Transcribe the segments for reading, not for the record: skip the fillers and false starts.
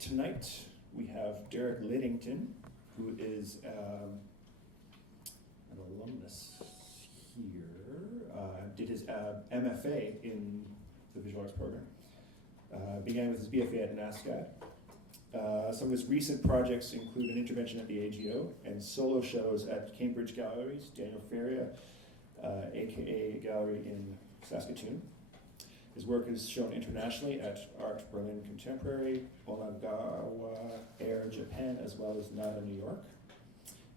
Tonight we have Derek Liddington, who is an alumnus here, did his MFA in the visual arts program, began with his BFA at NASCAD. Some of his recent projects include an intervention at the AGO and solo shows at Cambridge Galleries, Daniel Faria, AKA Gallery in Saskatoon. His work is shown internationally at Art Berlin Contemporary, Onagawa AIR Japan, as well as Nuit, New York.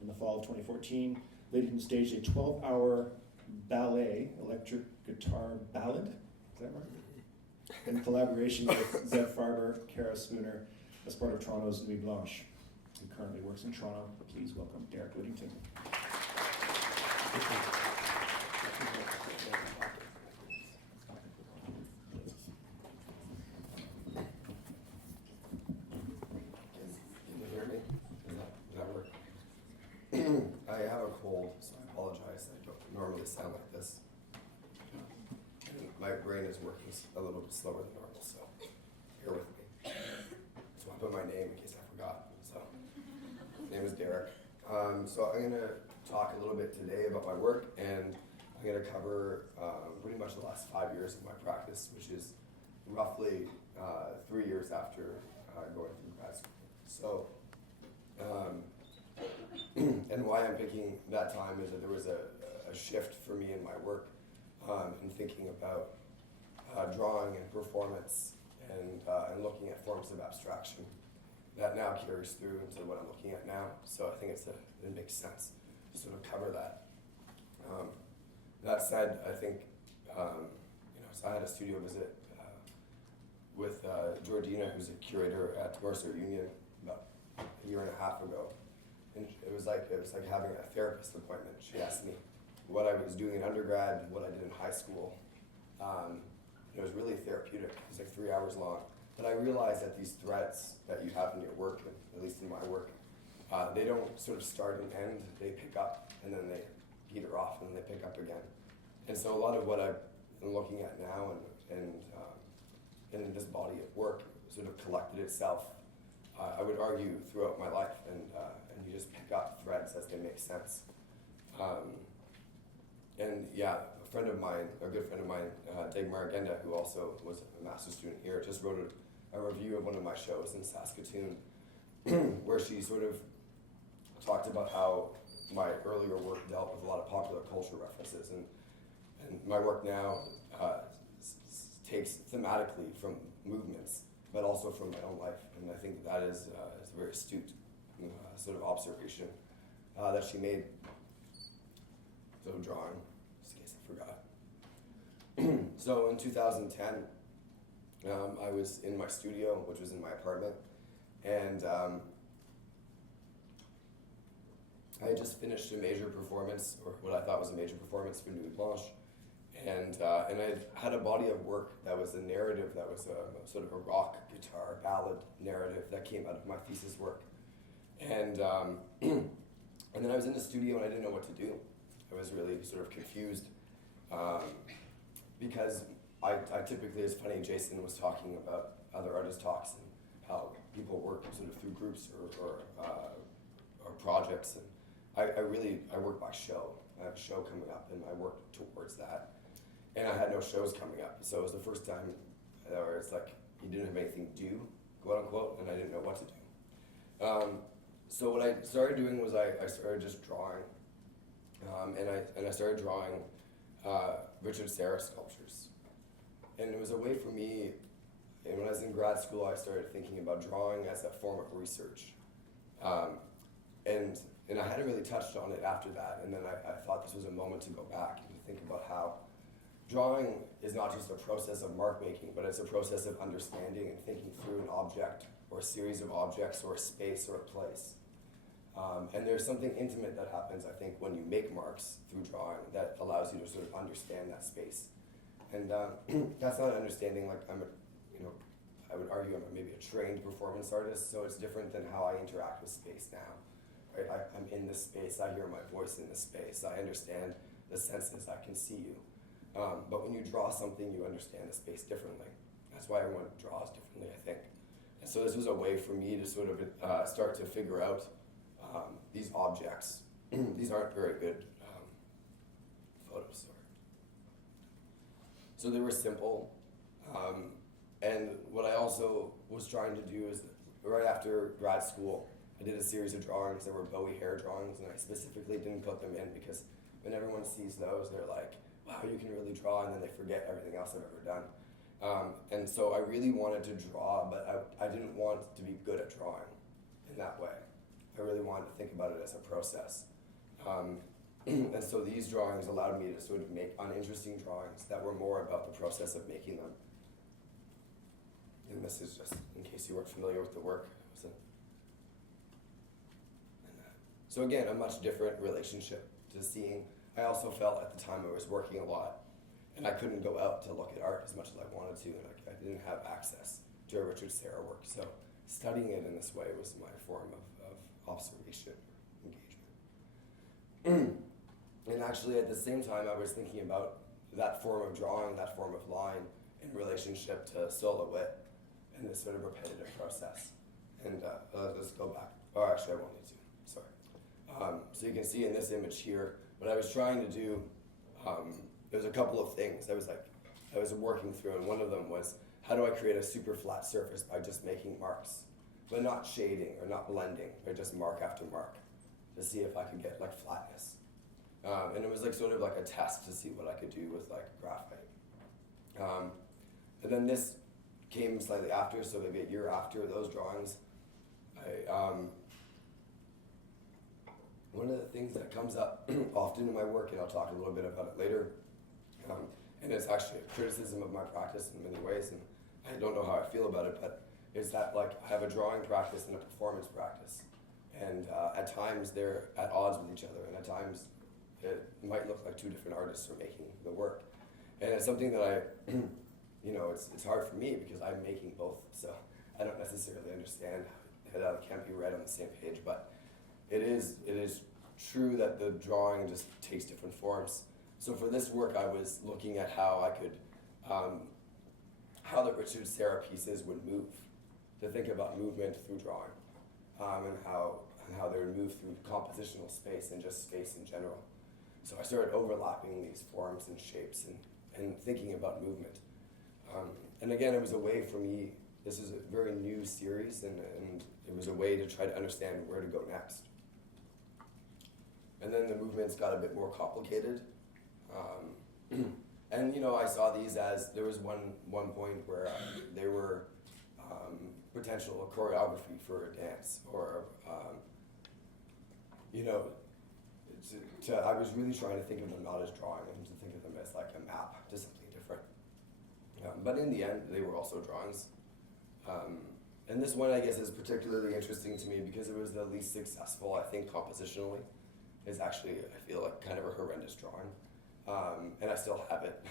In the fall of 2014, Liddington staged a 12-hour ballet, electric guitar ballad, is that right? In collaboration with Zeb Farber, Cara as part of Toronto's Nuit, Blanche. He currently works in Toronto. Please welcome Derek Liddington. I have a cold, so I apologize. I don't normally sound like this. And my brain is working a little bit slower than normal, so bear with me. So I put my name in case I forgot. So my name is Derek. So I'm going to talk a little bit today about my work, and I'm going to cover pretty much the last 5 years of my practice, which is roughly 3 years after going through grad school. So. And why I'm picking that time is that there was a shift for me in my work in thinking about drawing and performance and looking at forms of abstraction that now carries through into what I'm looking at now. So I think it makes sense to sort of cover that. That said, I think so I had a studio visit with Georgina, who's a curator at Mercer Union, about a year and a half ago. And it was like having a therapist appointment. She asked me what I was doing in undergrad, what I did in high school. It was really therapeutic. It was like 3 hours long. But I realized that these threads that you have in your work, and at least in my work, they don't sort of start and end. They pick up, and then they peter off, and then they pick up again. And so a lot of what I'm looking at now and in this body of work sort of collected itself, I would argue, throughout my life, and you just pick up threads as they make sense. And yeah, a good friend of mine, Dagmar Agenda, who also was a master's student here, just wrote a review of one of my shows in Saskatoon, where she sort of talked about how my earlier work dealt with a lot of popular culture references, and my work now takes thematically from movements, but also from my own life, and I think that is a very astute sort of observation that she made. So drawing, just in case I forgot. So in 2010, I was in my studio, which was in my apartment, and I had just finished a major performance, or what I thought was a major performance for Nuit Blanche. And I had a body of work that was a narrative that was a sort of a rock guitar ballad narrative that came out of my thesis work. And then I was in the studio and I didn't know what to do. I was really sort of confused because I typically, it's funny, Jason was talking about other artist talks and how people work sort of through groups or projects. And I work by show. I have a show coming up and I work towards that. And I had no shows coming up, so it was the first time where it's like you didn't have anything to do, quote unquote, and I didn't know what to do. So what I started doing was I started just drawing, and I started drawing Richard Serra sculptures, and it was a way for me. And when I was in grad school, I started thinking about drawing as a form of research, and I hadn't really touched on it after that. And then I thought this was a moment to go back and think about how drawing is not just a process of mark making, but it's a process of understanding and thinking through an object or a series of objects or a space or a place. And there's something intimate that happens, I think, when you make marks through drawing that allows you to sort of understand that space. And that's not understanding like I would argue I'm maybe a trained performance artist, so it's different than how I interact with space now. Right? I'm in this space, I hear my voice in this space, I understand the senses, I can see you. But when you draw something, you understand the space differently. That's why everyone draws differently, I think. And so this was a way for me to sort of start to figure out these objects. These aren't very good photos. Sorry. So they were simple. And what I also was trying to do is, right after grad school, I did a series of drawings that were Bowie hair drawings, and I specifically didn't put them in because when everyone sees those, they're like, wow, you can really draw, and then they forget everything else I've ever done. And so I really wanted to draw, but I didn't want to be good at drawing in that way. I really wanted to think about it as a process. And so these drawings allowed me to sort of make uninteresting drawings that were more about the process of making them. And this is just in case you weren't familiar with the work. So again, a much different relationship to seeing. I also felt at the time I was working a lot, and I couldn't go out to look at art as much as I wanted to, and I didn't have access to Richard Serra work. So studying it in this way was my form of observation, engagement. And actually at the same time I was thinking about that form of drawing, that form of line in relationship to silhouette and this sort of repetitive process. And let's go back. Oh, actually I won't need to, sorry. So you can see in this image here, what I was trying to do, there was a couple of things I was working through, and one of them was, how do I create a super flat surface by just making marks, but not shading or not blending, but just mark after mark to see if I could get like flatness. And it was like sort of like a test to see what I could do with like graphite. And then this came slightly after, so maybe a year after those drawings. One of the things that comes up often in my work, and I'll talk a little bit about it later, and it's actually a criticism of my practice in many ways, and I don't know how I feel about it, but is that like I have a drawing practice and a performance practice, and at times they're at odds with each other, and at times it might look like two different artists are making the work, and it's something that I, it's hard for me because I'm making both, so I don't necessarily understand how it can't be read on the same page, but it is true that the drawing just takes different forms. So for this work, I was looking at how I could, how the Richard Serra pieces would move, to think about movement through drawing, and how they would move through compositional space and just space in general. So I started overlapping these forms and shapes and thinking about movement. And again, it was a way for me, this is a very new series, and it was a way to try to understand where to go next. And then the movements got a bit more complicated. And I saw these as, there was one point where they were potential choreography for a dance, or, I was really trying to think of them not as drawing, and to think of them as like a map to something different. But in the end, they were also drawings. And this one, I guess, is particularly interesting to me because it was the least successful, I think, compositionally. It's actually, I feel like, kind of a horrendous drawing. And I still have it.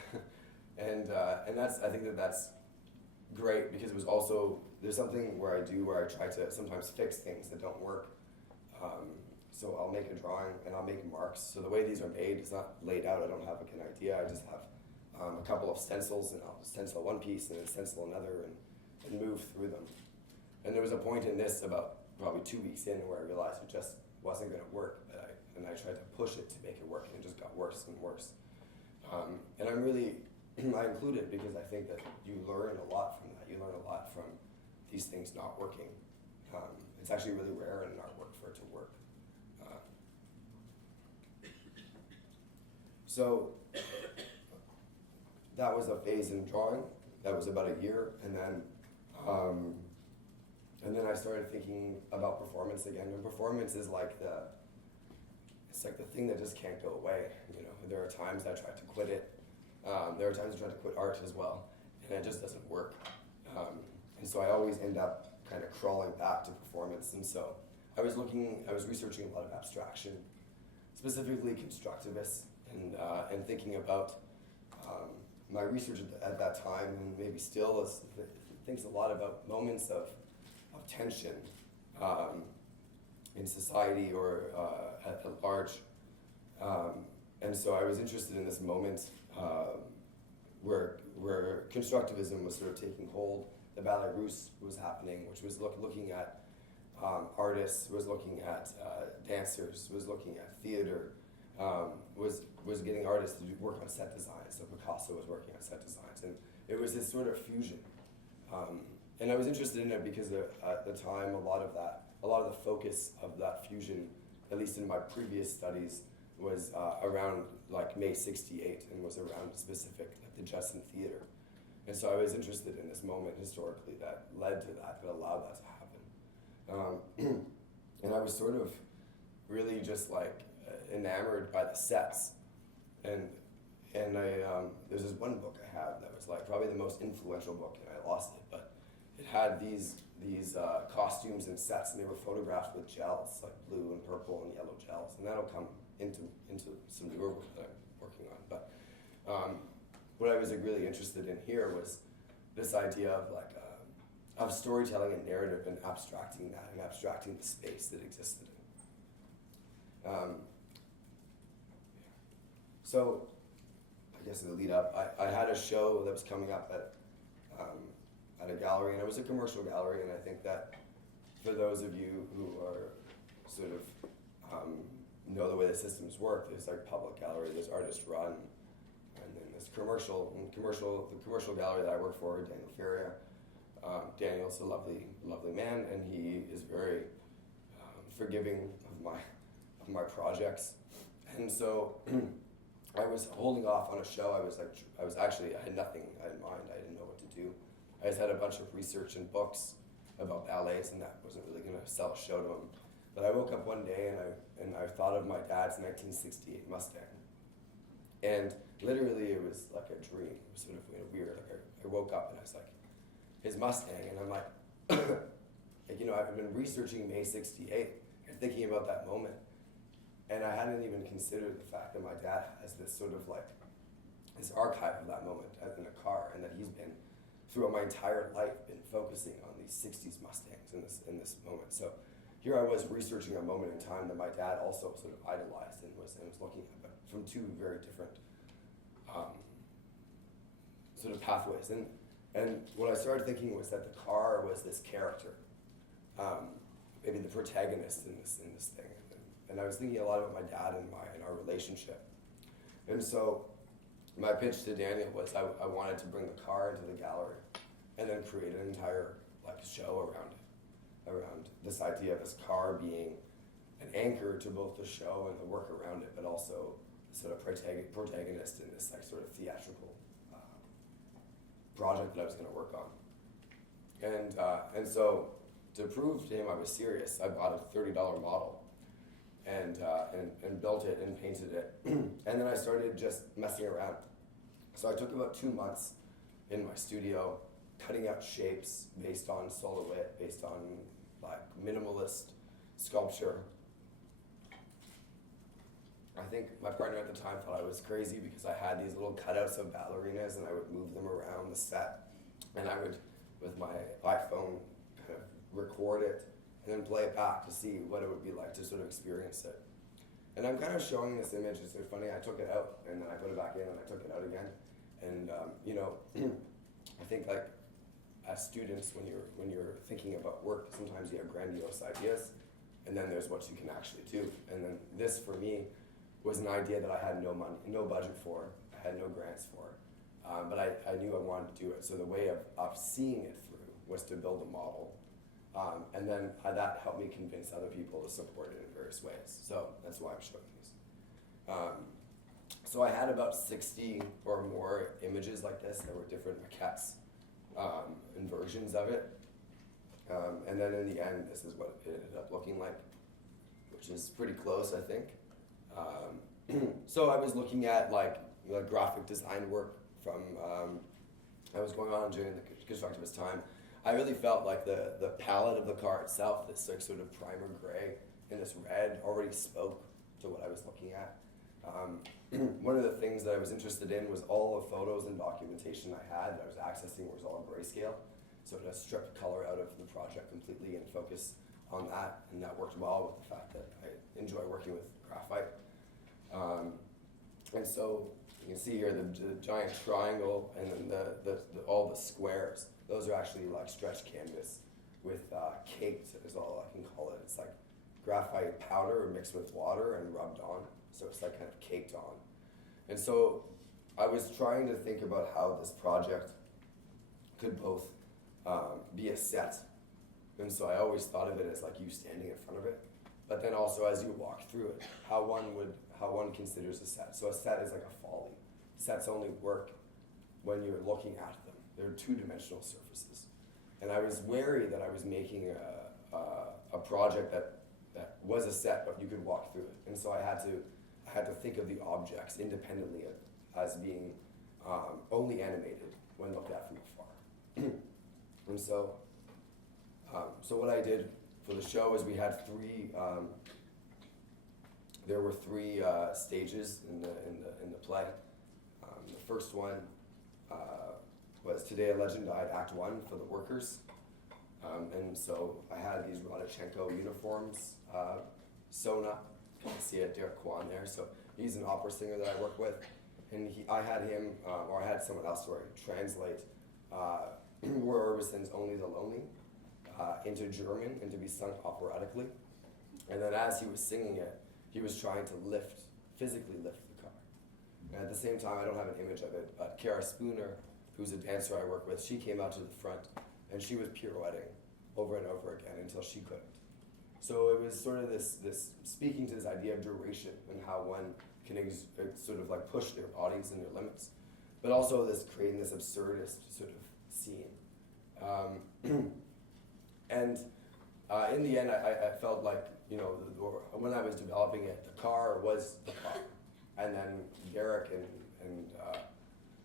and I think that's great because it was also, there's something where I try to sometimes fix things that don't work. So I'll make a drawing and I'll make marks. So the way these are made is not laid out. I don't have like an idea. I just have a couple of stencils, and I'll stencil one piece and then stencil another and move through them. And there was a point in this about probably 2 weeks in where I realized it just wasn't going to work. And I tried to push it to make it work, and it just got worse and worse. And I'm really, I include it because I think that you learn a lot from that. You learn a lot from these things not working. It's actually really rare in artwork for it to work. So that was a phase in drawing. That was about a year, and then I started thinking about performance again. And performance is like it's like the thing that just can't go away. There are times I tried to quit it. There are times I tried to quit art as well, and it just doesn't work. And so I always end up kind of crawling back to performance. And so I was researching a lot of abstraction, specifically constructivists, and thinking about my research at that time, and maybe still thinks a lot about moments of tension in society or at large. And so I was interested in this moment where constructivism was sort of taking hold the ballet russe was happening, which was looking at artists, was looking at dancers, was looking at theater, was getting artists to work on set designs. So Picasso was working on set designs, and it was this sort of fusion. And I was interested in it because at the time, a lot of the focus of that fusion, at least in my previous studies, was around like May '68 and was around specific, like the Justin Theater. And so I was interested in this moment historically that led to that allowed that to happen. And I was sort of really just like enamored by the sets. And I, there's this one book I have that was like probably the most influential book, and I lost it, but it had these costumes and sets, and they were photographed with gels, like blue and purple and yellow gels, and that'll come into some newer work that I'm working on. But what I was like, really interested in here was this idea of like of storytelling and narrative and abstracting that and abstracting the space that existed in. So I guess in the lead up, I had a show that was coming up at a gallery, and it was a commercial gallery, and I think that for those of you who are sort of know the way the systems work, there's like public gallery, there's artist run, and then there's commercial. And the commercial gallery that I work for, Daniel Faria, Daniel's a lovely man, and he is very forgiving of my projects. And so I was holding off on a show. I had nothing in mind. I didn't know what to do. I just had a bunch of research and books about ballets, and that wasn't really going to sell a show to him. But I woke up one day and I thought of my dad's 1968 Mustang. And literally it was like a dream. It was sort of weird. Like I woke up and I was like, his Mustang, and I'm like, I've been researching May '68 and thinking about that moment, and I hadn't even considered the fact that my dad has this sort of like this archive of that moment in a car, and that he's been throughout my entire life been focusing on these '60s Mustangs in this moment. So here I was researching a moment in time that my dad also sort of idolized and was looking at, but from two very different sort of pathways. And what I started thinking was that the car was this character, maybe the protagonist in this thing. And I was thinking a lot about my dad and our relationship. And so my pitch to Daniel was I wanted to bring the car into the gallery and then create an entire like show around this idea of this car being an anchor to both the show and the work around it, but also sort of protagonist in this like sort of theatrical project that I was going to work on. And so to prove to him I was serious, I bought a $30 model and built it and painted it. And then I started just messing around. So I took about 2 months in my studio, cutting out shapes based on silhouette, based on like minimalist sculpture. I think my partner at the time thought I was crazy because I had these little cutouts of ballerinas and I would move them around the set, and I would, with my iPhone, kind of record it and then play it back to see what it would be like to sort of experience it. And I'm kind of showing this image. It's so funny. I took it out and then I put it back in and I took it out again. And I think like as students, when you're thinking about work, sometimes you have grandiose ideas, and then there's what you can actually do. And then this for me was an idea that I had no money, no budget for, I had no grants for, but I knew I wanted to do it. So the way of seeing it through was to build a model, and then that helped me convince other people to support it in various ways. So that's why I'm showing these. So I had about 60 or more images like this. There were different maquettes and versions of it, and then in the end, this is what it ended up looking like, which is pretty close, I think. So I was looking at like graphic design work from I was going on during the constructivist time. I really felt like the palette of the car itself, this like sort of primer gray and this red, already spoke to what I was looking at. One of the things that I was interested in was all the photos and documentation I had that I was accessing was all grayscale. So to strip color out of the project completely and focus on that, and that worked well with the fact that I enjoy working with graphite. And so you can see here the giant triangle and then all the squares. Those are actually like stretched canvas with caked is all I can call it. It's like graphite powder mixed with water and rubbed on. So it's like kind of caked on. And so I was trying to think about how this project could both be a set. And so I always thought of it as like you standing in front of it. But then also as you walk through it, how one considers a set. So a set is like a folly. Sets only work when you're looking at them. They're two-dimensional surfaces. And I was wary that I was making a project that was a set, but you could walk through it. And so I had to think of the objects independently as being only animated when looked at from afar. And so what I did for the show is we had there were three stages in the play. The first one was Today a Legend Died, Act 1 for the workers. And so I had these Rodachenko uniforms sewn up. You can see it, Derek Kwan there. So he's an opera singer that I work with. And I had him, or I had someone else, translate Roy Orbison's Only the Lonely into German and to be sung operatically. And then as he was singing it, he was trying to physically lift the car. And at the same time, I don't have an image of it, but Cara Spooner, who's a dancer I work with, she came out to the front and she was pirouetting over and over again until she couldn't. So it was sort of this speaking to this idea of duration and how one can sort of like push their bodies and their limits, but also creating this absurdist sort of scene. And in the end, I felt like, when I was developing it, the car was the car. And then Derek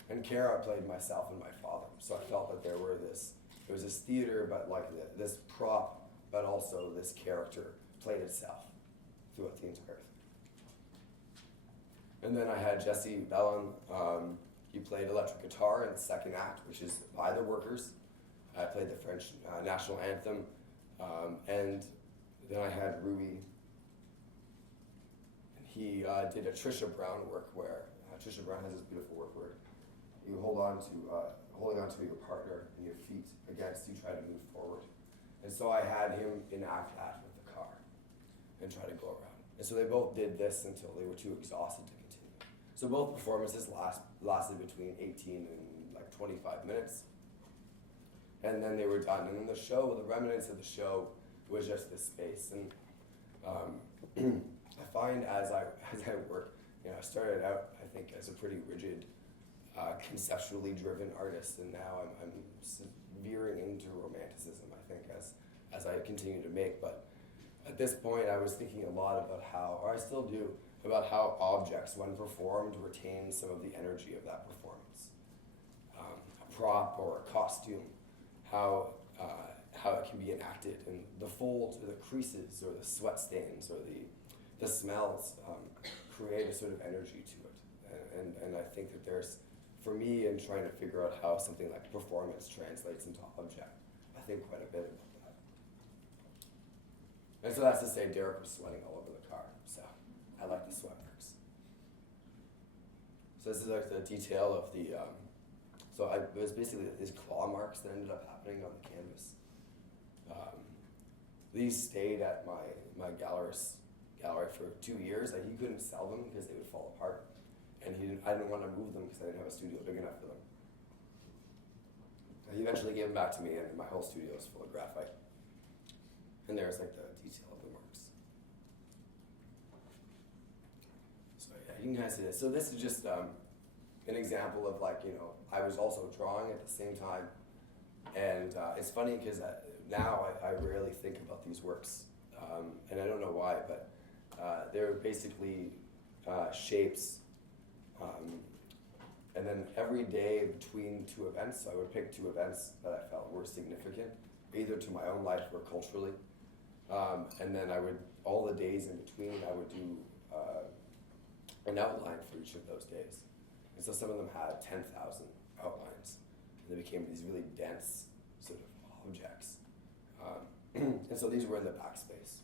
and Cara played myself and my father. So I felt that there was this theater, but like this prop, but also this character played itself throughout the entire thing. And then I had Jesse Bellin, he played electric guitar in the second act, which is by the workers. I played the French national anthem, and then I had Rui, and he did a Trisha Brown work where Trisha Brown has this beautiful work where you holding on to your partner and your feet against you try to move forward. And so I had him enact that with the car and try to go around. And so they both did this until they were too exhausted to continue. So both performances lasted between 18 and like 25 minutes. And then they were done. And then the show, the remnants of the show was just this space. And I find as I work, I started out, I think, as a pretty rigid, conceptually driven artist, and now I'm veering into romanticism, I think, as I continue to make. But at this point, I was thinking a lot about how, or I still do, about how objects, when performed, retain some of the energy of that performance. A prop or a costume, how it can be enacted, and the folds or the creases or the sweat stains or the smells create a sort of energy to it. And I think that there's, for me, in trying to figure out how something like performance translates into object, I think quite a bit about that. And so that's to say Derek was sweating all over the car, so I like the sweat marks. So this is like the detail of the, it was basically these claw marks that ended up happening on the canvas. These stayed at my gallery for 2 years. He couldn't sell them because they would fall apart. And I didn't want to move them because I didn't have a studio big enough for them. He eventually gave them back to me, and my whole studio is full of graphite. And there's like the detail of the marks. So yeah, you can kind of see this. So this is just an example of I was also drawing at the same time. And it's funny because now I rarely think about these works. And I don't know why, but they're basically shapes. And then every day between two events, I would pick two events that I felt were significant, either to my own life or culturally. And then all the days in between, I would do an outline for each of those days. And so some of them had 10,000 outlines. And they became these really dense sort of objects. And so these were in the backspace.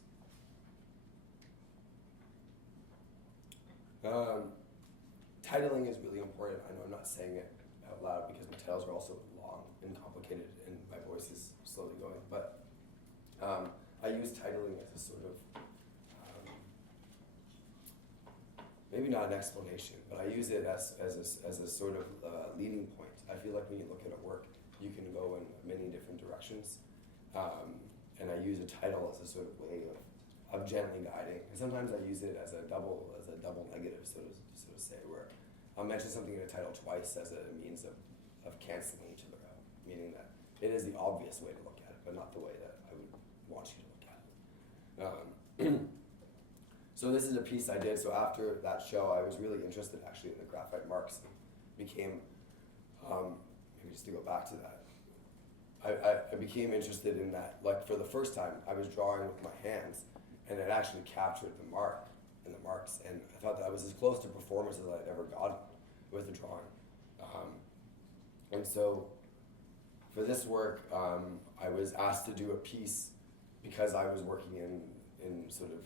titling is really important. I know I'm not saying it out loud because my titles are also long and complicated and my voice is slowly going, but I use titling as a sort of, maybe not an explanation, but I use it as a sort of leading point. I feel like when you look at a work, you can go in many different directions, and I use a title as a sort of way of gently guiding. And sometimes I use it as a double negative, so to say, where I'll mention something in a title twice as a means of canceling each other out, meaning that it is the obvious way to look at it, but not the way that I would want you to look at it. So this is a piece I did. So after that show, I was really interested actually in the graphite marks and became, maybe just to go back to that, I became interested in that. Like for the first time, I was drawing with my hands and it actually captured the mark and the marks. And I thought that I was as close to performance as I'd ever gotten with the drawing. And so for this work, I was asked to do a piece because I was working in sort of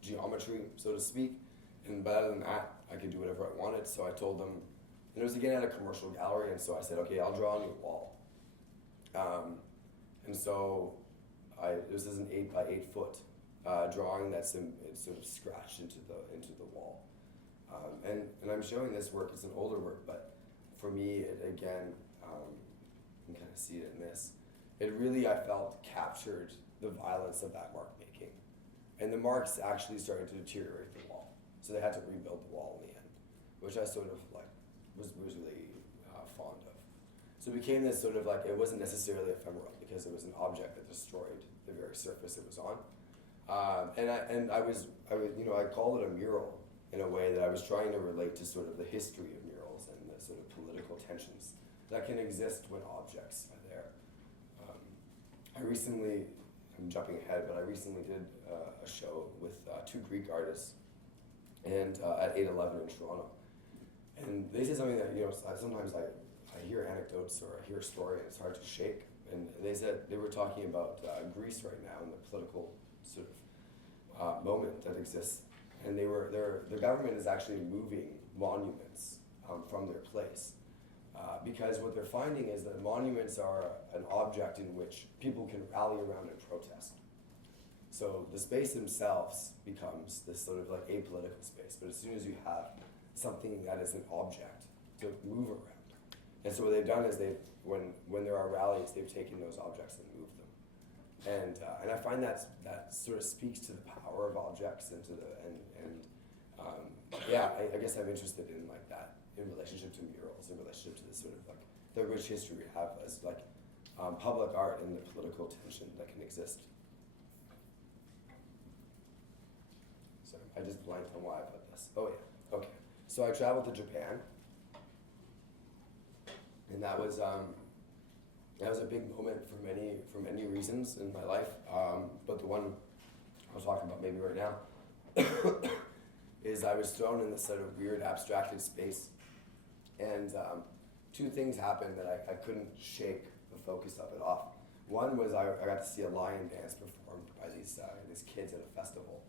geometry, so to speak. And but other than that, I could do whatever I wanted. So I told them, and it was again at a commercial gallery, and so I said, okay, I'll draw on your wall. And so this is an 8 by 8 foot drawing that's it's sort of scratched into the wall. And I'm showing this work. It's an older work, but for me, it again, you can kind of see it in this. It really, I felt, captured the violence of that mark making. And the marks actually started to deteriorate the wall. So they had to rebuild the wall in the end, which I sort of like was really fond of. So it became this sort of like, it wasn't necessarily ephemeral because it was an object that destroyed the very surface it was on. I call it a mural in a way that I was trying to relate to sort of the history of murals and the sort of political tensions that can exist when objects are there. I'm jumping ahead, but I recently did a show with 2 Greek artists and at 811 in Toronto. And they said something that, sometimes I hear anecdotes or I hear a story and it's hard to shake. And they said they were talking about Greece right now and the political sort of moment that exists. And the government is actually moving monuments from their place. Because what they're finding is that monuments are an object in which people can rally around and protest. So the space themselves becomes this sort of like apolitical space, but as soon as you have something that is an object to move around. And so what they've done is when there are rallies, they've taken those objects and moved them. And I find that sort of speaks to the power of objects and to I guess I'm interested in like that in relationship to murals, in relationship to this sort of like the rich history we have as like public art and the political tension that can exist. So I just blanked on why I put this. Oh yeah, okay. So I traveled to Japan, and that was a big moment for many reasons in my life. But the one I was talking about maybe right now is I was thrown in this sort of weird abstracted space, and 2 things happened that I couldn't shake the focus of it off. One was I got to see a lion dance performed by these kids at a festival,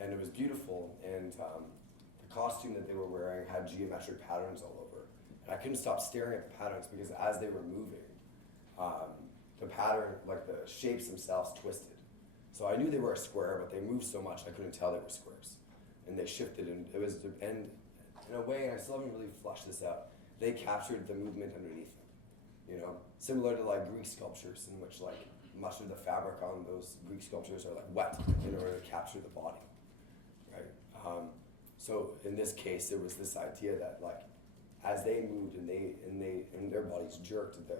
and it was beautiful, and the costume that they were wearing had geometric patterns all over, and I couldn't stop staring at the patterns because as they were moving, the pattern, like the shapes themselves twisted. So I knew they were a square, but they moved so much I couldn't tell they were squares. And they shifted, and it was, and in a way, and I still haven't really flushed this out, they captured the movement underneath them, similar to like Greek sculptures in which like much of the fabric on those Greek sculptures are like wet in order to capture the body, right? So in this case, it was this idea that like, as they moved and their bodies jerked, the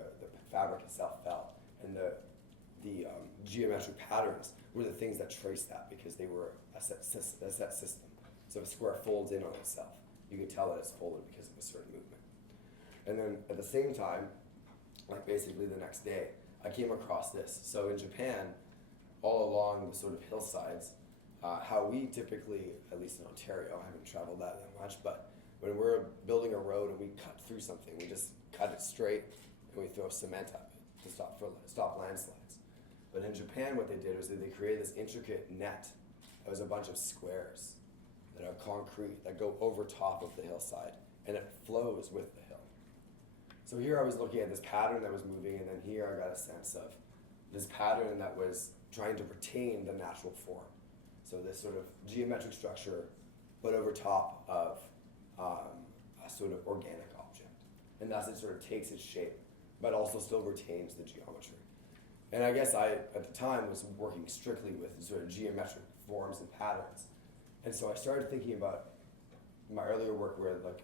fabric itself fell, and the geometric patterns were the things that traced that because they were a set system. So if a square folds in on itself, you can tell that it's folded because of a certain movement. And then at the same time, like basically the next day, I came across this. So in Japan, all along the sort of hillsides, how we typically, at least in Ontario, I haven't traveled that much, but when we're building a road and we cut through something, we just cut it straight and we throw cement up it to stop landslides. But in Japan, what they did was they created this intricate net. It was a bunch of squares that are concrete, that go over top of the hillside, and it flows with the hill. So here I was looking at this pattern that was moving, and then here I got a sense of this pattern that was trying to retain the natural form. So this sort of geometric structure, but over top of a sort of organic object. And thus it sort of takes its shape, but also still retains the geometry. And I guess I, at the time, was working strictly with sort of geometric forms and patterns. And so I started thinking about my earlier work where like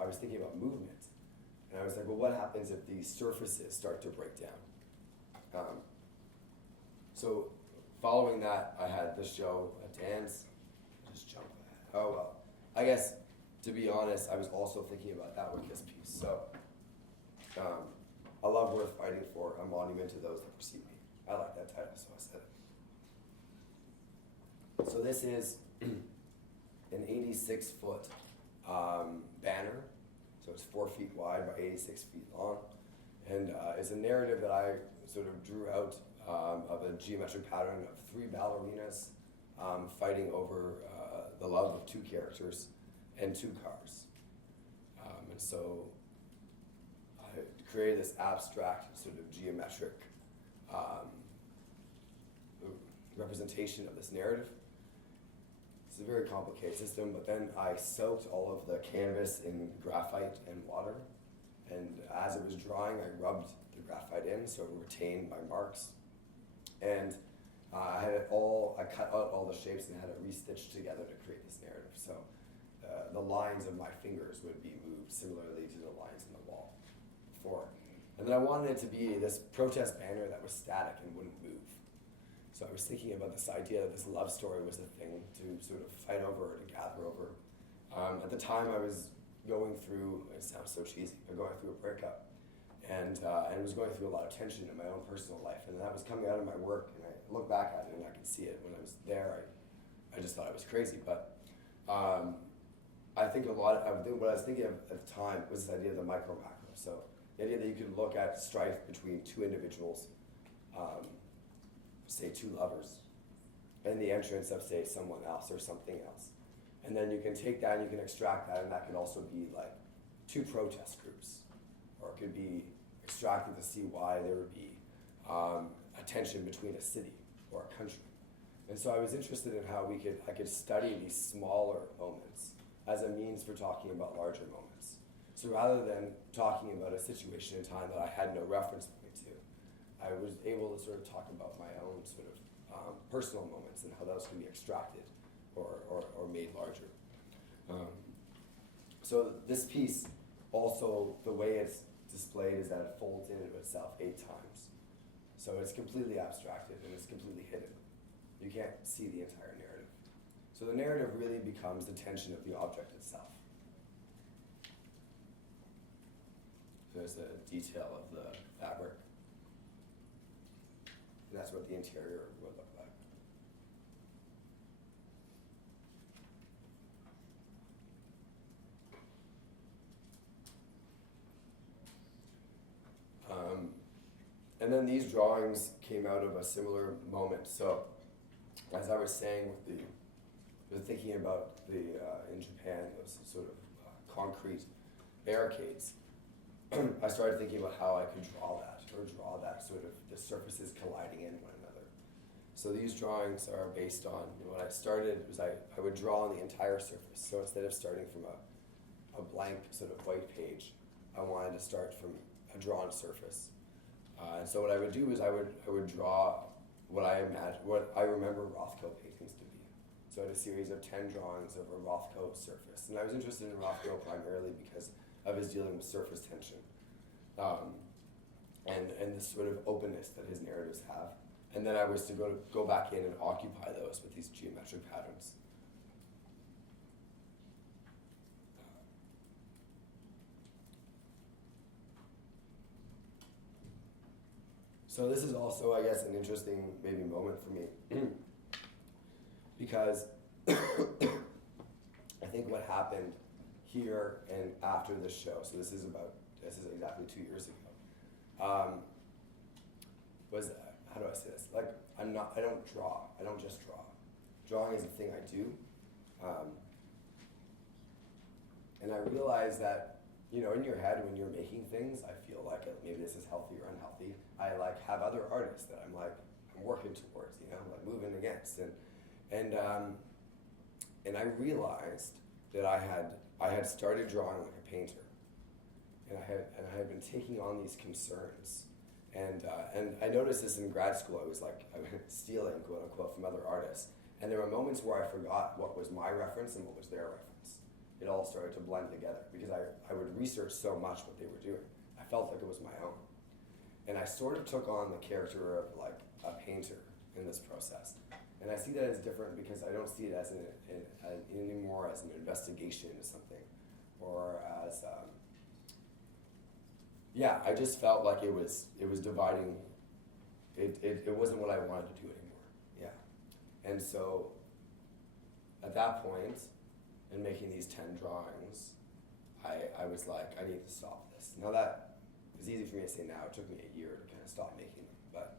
I was thinking about movement. And I was like, well, what happens if these surfaces start to break down? So following that, I had the show, a dance, just jump ahead. Oh, well, I guess, to be honest, I was also thinking about that with this piece. So a love worth fighting for, a monument to those that precede me. I like that title, so I said it. So this is an 86-foot banner. So it's 4 feet wide by 86 feet long. And it's a narrative that I sort of drew out of a geometric pattern of 3 ballerinas fighting over the love of 2 characters and 2 cars. And so I created this abstract sort of geometric representation of this narrative. It's a very complicated system, but then I soaked all of the canvas in graphite and water. And as it was drying, I rubbed the graphite in so it retained my marks. And I cut out all the shapes and had it re-stitched together to create this narrative. So the lines of my fingers would be moved similarly to the lines in the wall before. And then I wanted it to be this protest banner that was static and wouldn't move. So I was thinking about this idea that this love story was a thing to sort of fight over, to gather over. At the time I was going through, it sounds so cheesy, but going through a breakup. And was going through a lot of tension in my own personal life. And that was coming out of my work, and I look back at it and I can see it. When I was there, I just thought I was crazy. But I think what I was thinking of at the time was this idea of the micro-macro. So the idea that you could look at strife between 2 individuals, say 2 lovers, and the entrance of, say, someone else or something else. And then you can take that and you can extract that, and that could also be like 2 protest groups. Or it could be extracted to see why there would be a tension between a city or a country. And so I was interested in how I could study these smaller moments as a means for talking about larger moments. So rather than talking about a situation in time that I had no reference point to, I was able to sort of talk about my own sort of personal moments and how those can be extracted or made larger. So this piece, also the way it's displayed is that it folds into itself 8 times. So it's completely abstracted and it's completely hidden. You can't see the entire narrative. So the narrative really becomes the tension of the object itself. There's a detail of the fabric. And that's what the interior would look like. And then these drawings came out of a similar moment. So, as I was saying, with thinking about in Japan, those sort of concrete barricades, I started thinking about how I could draw that sort of the surfaces colliding in one another. So these drawings are based on, what I started was I would draw on the entire surface. So instead of starting from a blank sort of white page, I wanted to start from a drawn surface. And so what I would do is I would draw what I remember Rothko paintings to be. So I had a series of 10 drawings of a Rothko surface. And I was interested in Rothko primarily because of his dealing with surface tension. And this sort of openness that his narratives have. And then I was to go back in and occupy those with these geometric patterns. So this is also, I guess, an interesting maybe moment for me because I think what happened here and after this show, so this is exactly 2 years ago, was, how do I say this? Like, I don't just draw. Drawing is a thing I do, And I realized that, you know, in your head when you're making things, I feel like maybe this is healthy or unhealthy. I like have other artists that I'm working towards, you know, like moving against, and I realized that I had started drawing like a painter, and I had been taking on these concerns, and I noticed this in grad school. I was stealing, quote unquote, from other artists, and there were moments where I forgot what was my reference and what was their reference. It all started to blend together because I would research so much what they were doing. I felt like it was my own. And I sort of took on the character of like a painter in this process. And I see that as different because I don't see it as anymore as an investigation into something, or as I just felt like it was dividing. It wasn't what I wanted to do anymore. Yeah. And so at that point, in making these 10 drawings, I was like, I need to stop this. Now that it's easy for me to say now. It took me a year to kind of stop making them, but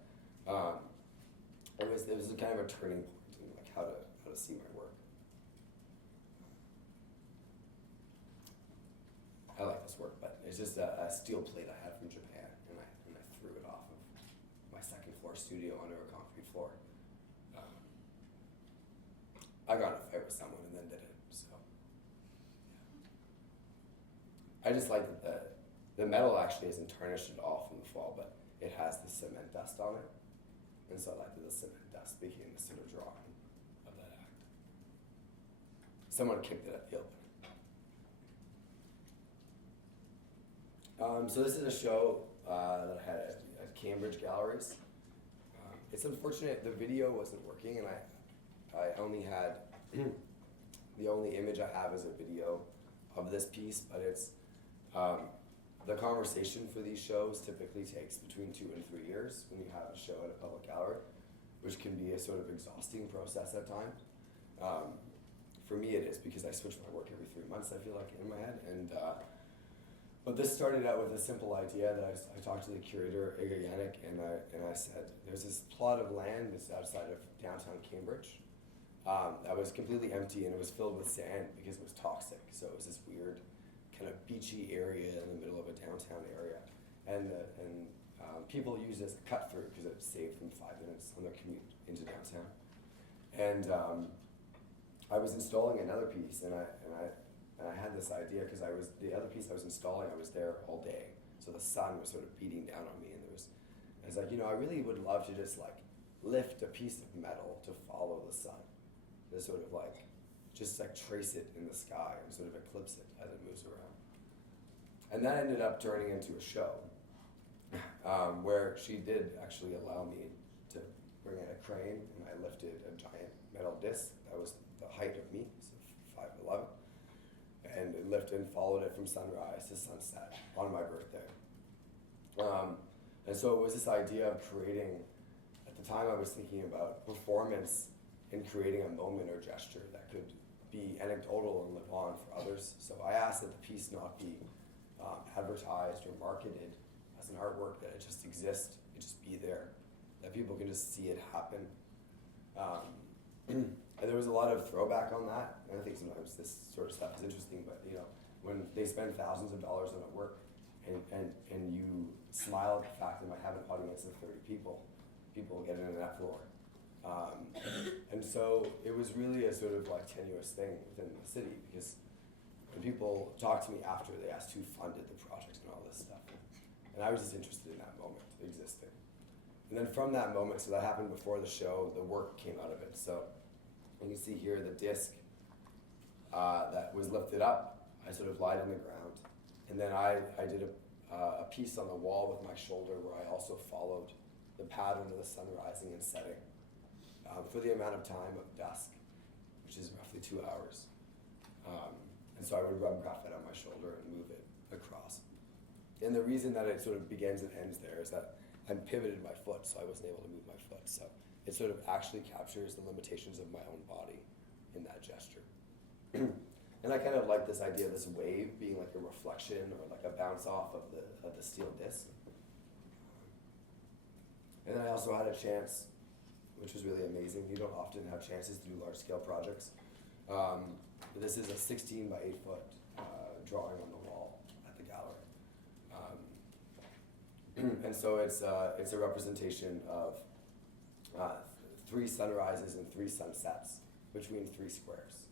it was kind of a turning point in like how to see my work. I like this work, but it's just a steel plate I had from Japan, and I threw it off of my second floor studio onto a concrete floor. I got in a fight with someone and then did it. So yeah. I just like that the metal actually isn't tarnished at all from the fall, but it has the cement dust on it. And so I like that the cement dust became the sort of drawing of that act. Someone kicked it at the opening. So this is a show that I had at Cambridge Galleries. It's unfortunate the video wasn't working, and I only had, the only image I have is a video of this piece, but it's, the conversation for these shows typically takes between 2 and 3 years when you have a show at a public gallery, which can be a sort of exhausting process at times. For me it is, because I switch my work every 3 months, I feel like, in my head. But this started out with a simple idea that I talked to the curator, Iga Yannick, and I said, there's this plot of land that's outside of downtown Cambridge that was completely empty, and it was filled with sand because it was toxic. So it was this weird kind of beachy area in the middle of a downtown area. And people use it as a cut through because it saved them 5 minutes on their commute into downtown. And I was installing another piece, and I had this idea because the other piece I was installing, I was there all day. So the sun was sort of beating down on me, and I was like, I really would love to just like lift a piece of metal to follow the sun, to sort of like, just like trace it in the sky and sort of eclipse it as it moves around. And that ended up turning into a show where she did actually allow me to bring in a crane, and I lifted a giant metal disc that was the height of me, so 5'11", and it lifted and followed it from sunrise to sunset on my birthday. And so it was this idea of creating, at the time I was thinking about performance and creating a moment or gesture that could be anecdotal and live on for others. So I asked that the piece not be advertised or marketed as an artwork, that it just exist, it just be there, that people can just see it happen. And there was a lot of throwback on that, and I think sometimes this sort of stuff is interesting, but when they spend thousands of dollars on a work, and you smile at the fact that I have an audience of 30 people get in an uproar. And so it was really a sort of like tenuous thing within the city, because when people talked to me after, they asked who funded the project and all this stuff. And I was just interested in that moment existing. And then from that moment, so that happened before the show, the work came out of it. So you can see here the disc that was lifted up, I sort of lied on the ground. And then I did a piece on the wall with my shoulder where I also followed the pattern of the sun rising and setting for the amount of time of dusk, which is roughly 2 hours. And so I would rub graphite on my shoulder and move it across. And the reason that it sort of begins and ends there is that I pivoted my foot, so I wasn't able to move my foot. So it sort of actually captures the limitations of my own body in that gesture. And I kind of like this idea of this wave being like a reflection or like a bounce off of the steel disc. And then I also had a chance, which was really amazing. You don't often have chances to do large scale projects. This is a 16 by 8 foot drawing on the wall at the gallery. And so it's a representation of 3 sunrises and 3 sunsets between 3 squares.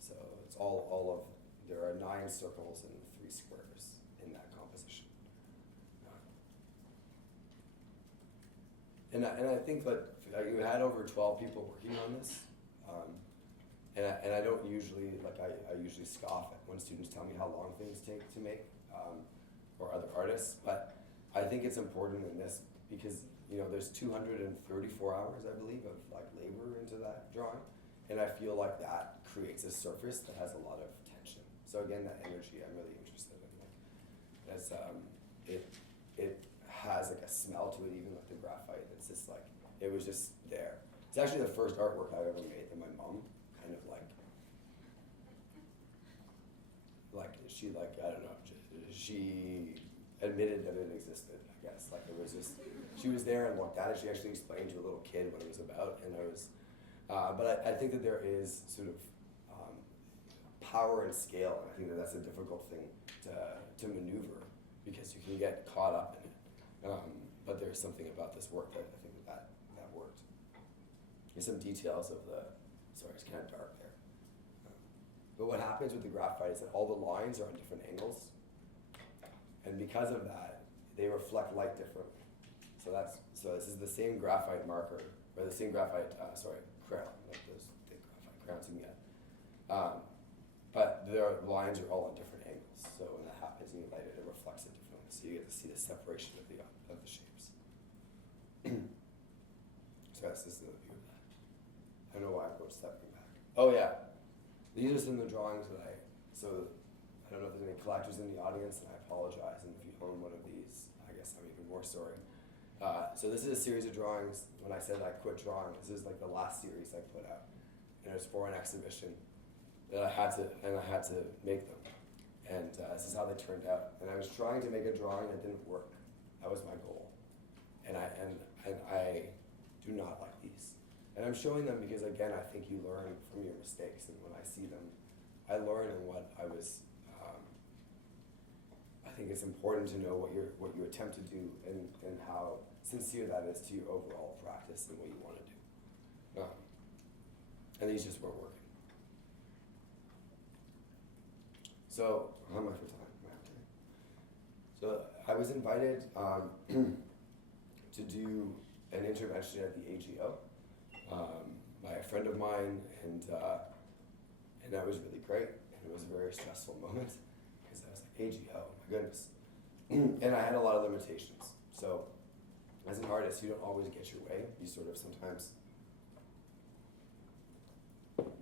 So it's all of, there are 9 circles and 3 squares in that composition. And I think that you had over 12 people working on this. And I don't usually, like I usually scoff at when students tell me how long things take to make, or other artists, but I think it's important in this because, you know, there's 234 hours, I believe, of like labor into that drawing. And I feel like that creates a surface that has a lot of tension. So again, that energy I'm really interested in. Like, as, it has like a smell to it, even like the graphite. It's just like, it was just there. It's actually the first artwork I've ever made that my mom kind of like she like, I don't know, she admitted that it existed, I guess. Like it was just, she was there and looked at it. She actually explained to a little kid what it was about, and I was, but I think that there is sort of power and scale, and I think that that's a difficult thing to maneuver because you can get caught up in it. But there's something about this work that I think that worked. There's some details of the, sorry, it's kind of dark there. But what happens with the graphite is that all the lines are on different angles. And because of that, they reflect light differently. So this is the same graphite marker, or the same graphite, crayon, like those thick graphite crayons you can get. But their lines are all on different angles. So when that happens and you light it, it reflects it differently. So you get to see the separation of the shapes. So this is the view of that. I don't know why I'm stepping back. Oh yeah, these are some of the drawings that I don't know if there's any collectors in the audience, and I apologize. And if you own one of these, I guess I'm even more sorry. So this is a series of drawings. When I said I quit drawing, this is like the last series I put out. And it was for an exhibition that I had to make them. And this is how they turned out. And I was trying to make a drawing that didn't work. That was my goal. And I do not like these. And I'm showing them because, again, I think you learn from your mistakes. And when I see them, I learn in what I was, I think it's important to know what you attempt to do and how sincere that is to your overall practice and what you want to do. And these just weren't working. So, how am I for time? So I was invited to do an intervention at the AGO by a friend of mine, and that was really great. And it was a very stressful moment because I was like, AGO, my goodness. And I had a lot of limitations. So as an artist, you don't always get your way. You sort of sometimes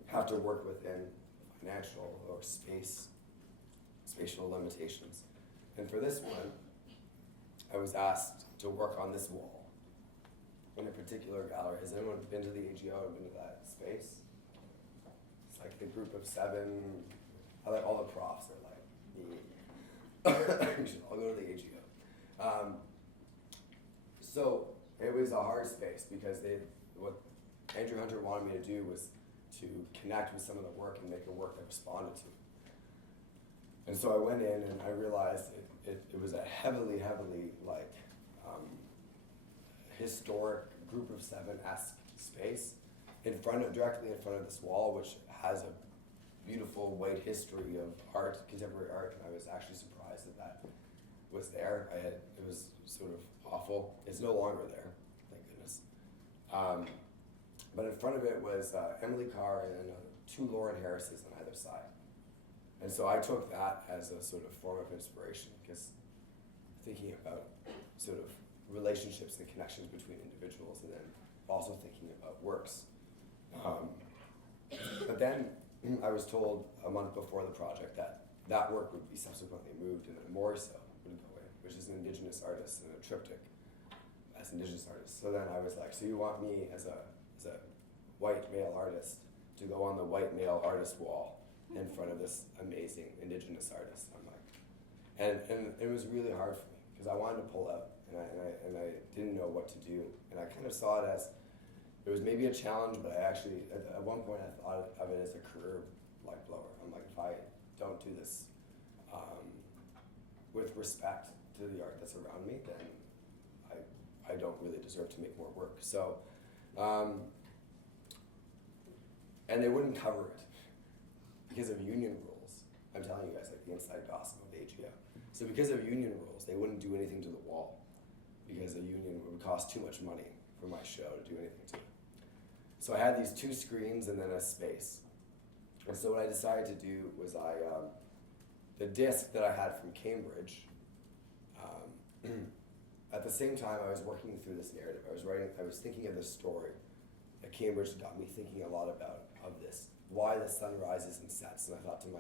have to work within financial or spatial limitations. And for this one, I was asked to work on this wall in a particular gallery. Has anyone been to the AGO and been to that space? It's like the group of 7, all the profs are like, you should all go to the AGO. So it was a hard space because what Andrew Hunter wanted me to do was to connect with some of the work and make a work that responded to it. And so I went in and I realized it was a heavily like historic group of 7-esque space directly in front of this wall, which has a beautiful white history of art, contemporary art, and I was actually surprised that was there. It was sort of awful. It's no longer there, thank goodness. But in front of it was Emily Cara and 2 Lauren Harrises on either side. And so I took that as a sort of form of inspiration, because thinking about sort of relationships and connections between individuals, and then also thinking about works. But then I was told a month before the project that work would be subsequently moved, and then Morriso would go in, which is an Indigenous artist and a triptych as Indigenous artist. So then I was like, so you want me as a white male artist to go on the white male artist wall in front of this amazing Indigenous artist? I'm like, and it was really hard for me because I wanted to pull out, and I didn't know what to do, and I kind of saw it as it was maybe a challenge, but I actually, at one point I thought of it as a career light blower. I'm like, if I don't do this with respect to the art that's around me, then I don't really deserve to make more work. So, and they wouldn't cover it because of union rules. I'm telling you guys, like the inside gossip of AGO. So because of union rules, they wouldn't do anything to the wall because a union would cost too much money for my show to do anything to it. So I had these 2 screens and then a space. And so what I decided to do was the disc that I had from Cambridge, at the same time I was working through this narrative. I was thinking of this story that Cambridge got me thinking a lot about this, why the sun rises and sets. And I thought and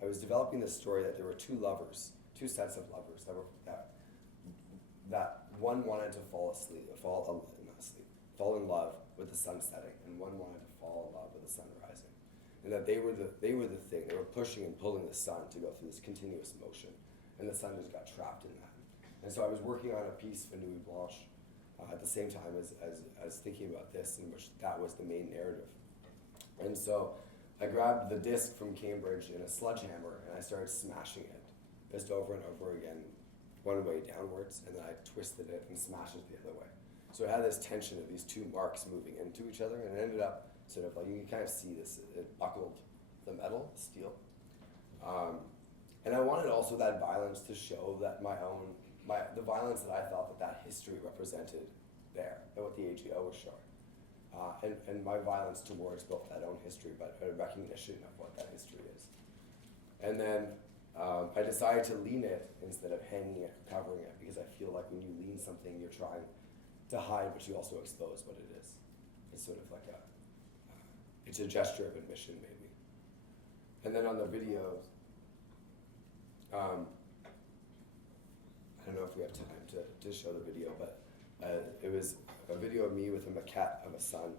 I was developing this story that there were 2 lovers, 2 sets of lovers that one wanted to fall in love with the sun setting, and one wanted to fall in love with the sun rising. And that they were the thing. They were pushing and pulling the sun to go through this continuous motion, and the sun just got trapped in that. And so I was working on a piece for Nuit, Blanche at the same time as thinking about this, in which that was the main narrative. And so I grabbed the disc from Cambridge in a sledgehammer and I started smashing it just over and over again, one way downwards, and then I twisted it and smashed it the other way. So it had this tension of these 2 marks moving into each other, and it ended up sort of like, you can kind of see this, it buckled the metal, steel. And I wanted also that violence to show that the violence that I thought that history represented there, and what the AGO was showing. And my violence towards both that own history, but a recognition of what that history is. And then I decided to lean it instead of hanging it, covering it, because I feel like when you lean something, you're trying to hide, but you also expose what it is. It's sort of like it's a gesture of admission, maybe. And then on the video, I don't know if we have time to show the video, but it was a video of me with a maquette of a sun,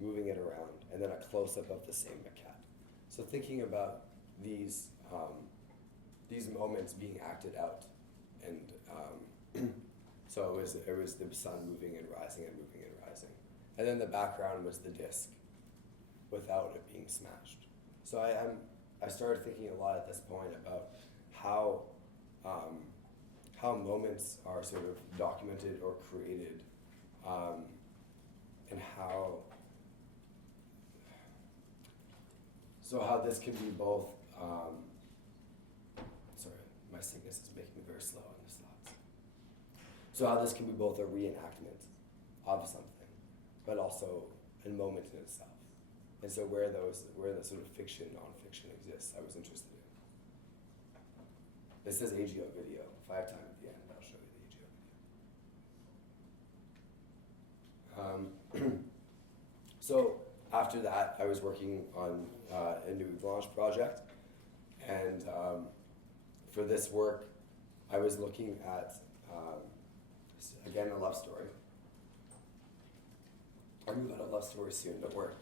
moving it around, and then a close-up of the same maquette. So thinking about these moments being acted out, and so it was the sun moving and rising and moving and rising, and then the background was the disc, without it being smashed. So I started thinking a lot at this point about how moments are sort of documented or created, and how this can be both, sorry, my sickness is making me very slow on these thoughts. So how this can be both a reenactment of something, but also a moment in itself. And so where the sort of fiction, non-fiction exists, I was interested in. This says AGO video. If I have time at the end, I'll show you the AGO video. So after that, I was working on a new Blanche project, and for this work, I was looking at, again, a love story. I'll move on to love story soon, don't worry.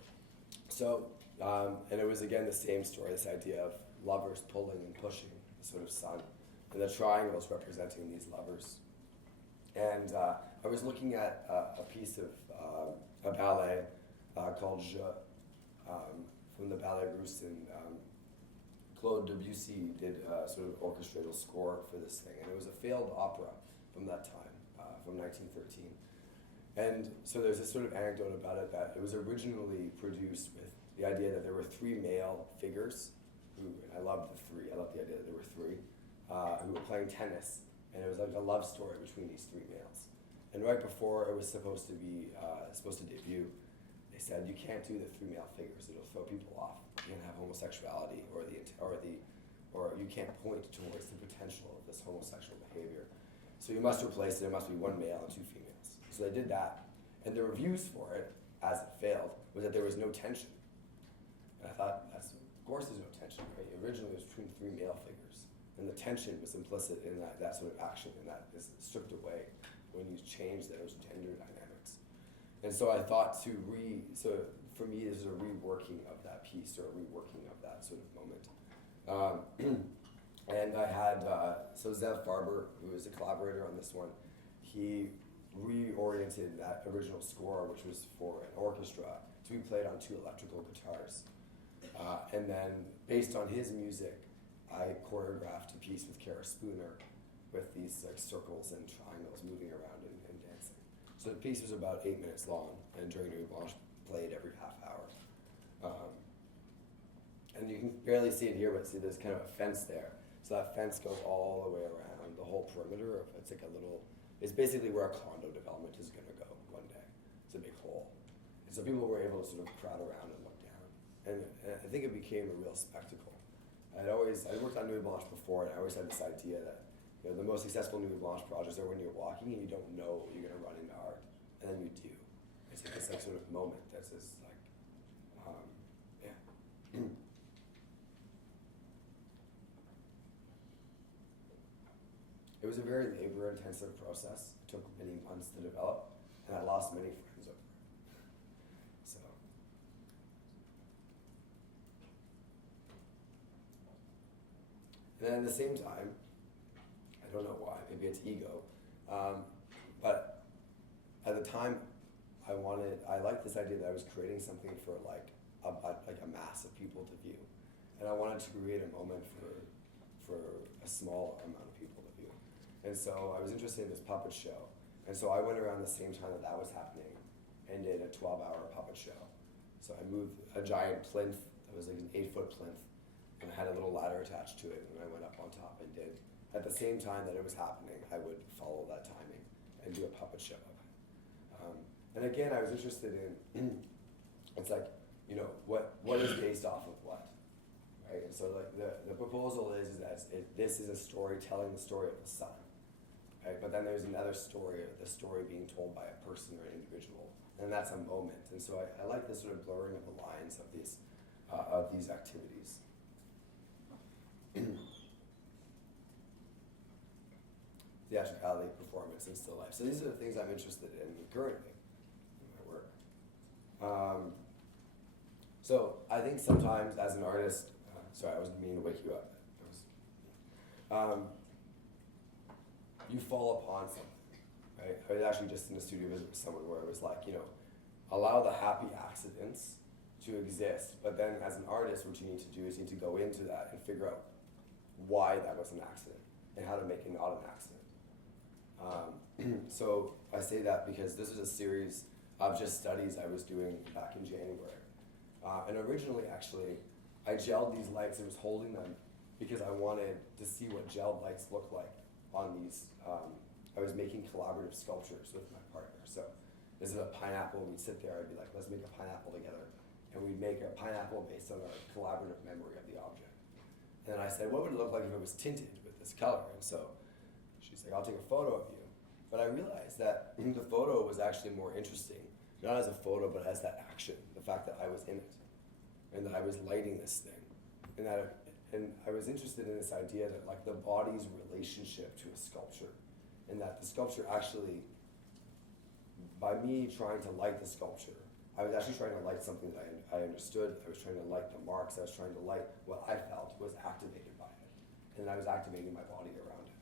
So, and it was again the same story, this idea of lovers pulling and pushing the sort of sun, and the triangles representing these lovers. And I was looking at a piece of a ballet called Je, from the Ballet Russe, and Claude Debussy did a sort of orchestral score for this thing, and it was a failed opera from that time, from 1913. And so there's this sort of anecdote about it that it was originally produced with the idea that there were 3 male figures who, and I loved the 3, I loved the idea that there were 3, who were playing tennis, and it was like a love story between these 3 males. And right before it was supposed to debut, they said, you can't do the 3 male figures, it'll throw people off. You can't have homosexuality or you can't point towards the potential of this homosexual behavior. So you must replace it, it must be 1 male and 2 females. So they did that, and the reviews for it, as it failed, was that there was no tension. And I thought, of course there's no tension, right? Originally it was between 3 male figures, and the tension was implicit in that sort of action, and that is stripped away when you change those gender dynamics. And so I thought so for me this is a reworking of that piece, or a reworking of that sort of moment. And I had, so Zev Farber, who is a collaborator on this one, he reoriented that original score, which was for an orchestra, to be played on 2 electrical guitars. And then, based on his music, I choreographed a piece with Cara with these like circles and triangles moving around and dancing. So the piece was about 8 minutes long, and during Nuit, Blanche played every half hour. And you can barely see it here, but see there's kind of a fence there. So that fence goes all the way around the whole perimeter. It's like a little, it's basically where a condo development is going to go one day. It's a big hole. And so people were able to sort of crowd around and look down. And I think it became a real spectacle. I worked on Nuit Blanche before, and I always had this idea that the most successful Nuit Blanche projects are when you're walking and you don't know you're going to run into art, and then you do. It's like this like sort of moment that's just like, yeah. It was a very labor-intensive process. It took many months to develop, and I lost many friends over it. So, and then at the same time, I don't know why, maybe it's ego, but at the time, I liked this idea that I was creating something for like a mass of people to view, and I wanted to create a moment for a small amount of people to view. And so I was interested in this puppet show. And so I went around the same time that was happening and did a 12-hour puppet show. So I moved a giant plinth that was like an 8-foot plinth, and I had a little ladder attached to it, and I went up on top and did. At the same time that it was happening, I would follow that timing and do a puppet show of it. And again, I was interested in, it's like, what is based off of what? Right? And so like the proposal is that this is a story telling the story of the sun. Right? But then there's another story, the story being told by a person or an individual, and that's a moment. And so I like this sort of blurring of the lines of these activities. Theatricality, performance, and still life. So these are the things I'm interested in currently in my work. So I think sometimes as an artist, sorry, I wasn't meaning to wake you up. You fall upon something, right? I was actually just in a studio visit with someone where it was like, allow the happy accidents to exist, but then as an artist, what you need to do is you need to go into that and figure out why that was an accident and how to make it not an accident. So I say that because this is a series of just studies I was doing back in January. And originally, actually, I gelled these lights and was holding them because I wanted to see what gelled lights look like on these. I was making collaborative sculptures with my partner. So this is a pineapple. We'd sit there. I'd be like, let's make a pineapple together. And we'd make a pineapple based on our collaborative memory of the object. And then I said, what would it look like if it was tinted with this color? And so she's like, I'll take a photo of you. But I realized that the photo was actually more interesting, not as a photo, but as that action, the fact that I was in it, and that I was lighting this thing. And I was interested in this idea that like the body's relationship to a sculpture, and that the sculpture actually, by me trying to light the sculpture, I was actually trying to light something that I understood. I was trying to light the marks. I was trying to light what I felt was activated by it. And I was activating my body around it.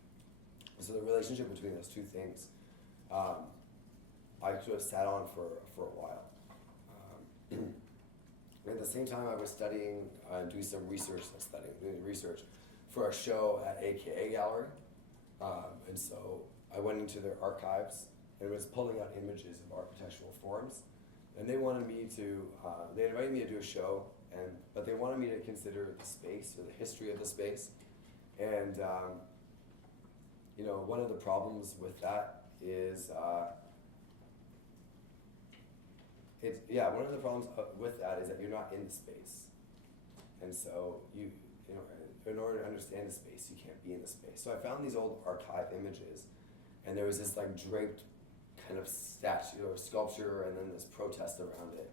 So the relationship between those two things, I sort of sat on for a while. At the same time, I was studying and doing some research. Doing research for a show at AKA Gallery. And so I went into their archives and was pulling out images of architectural forms. And they wanted me to, they invited me to do a show, but they wanted me to consider the space or the history of the space. And one of the problems with that is, one of the problems with that is that you're not in the space. And so in order to understand the space, you can't be in the space. So I found these old archive images, and there was this like draped kind of statue or sculpture, and then this protest around it.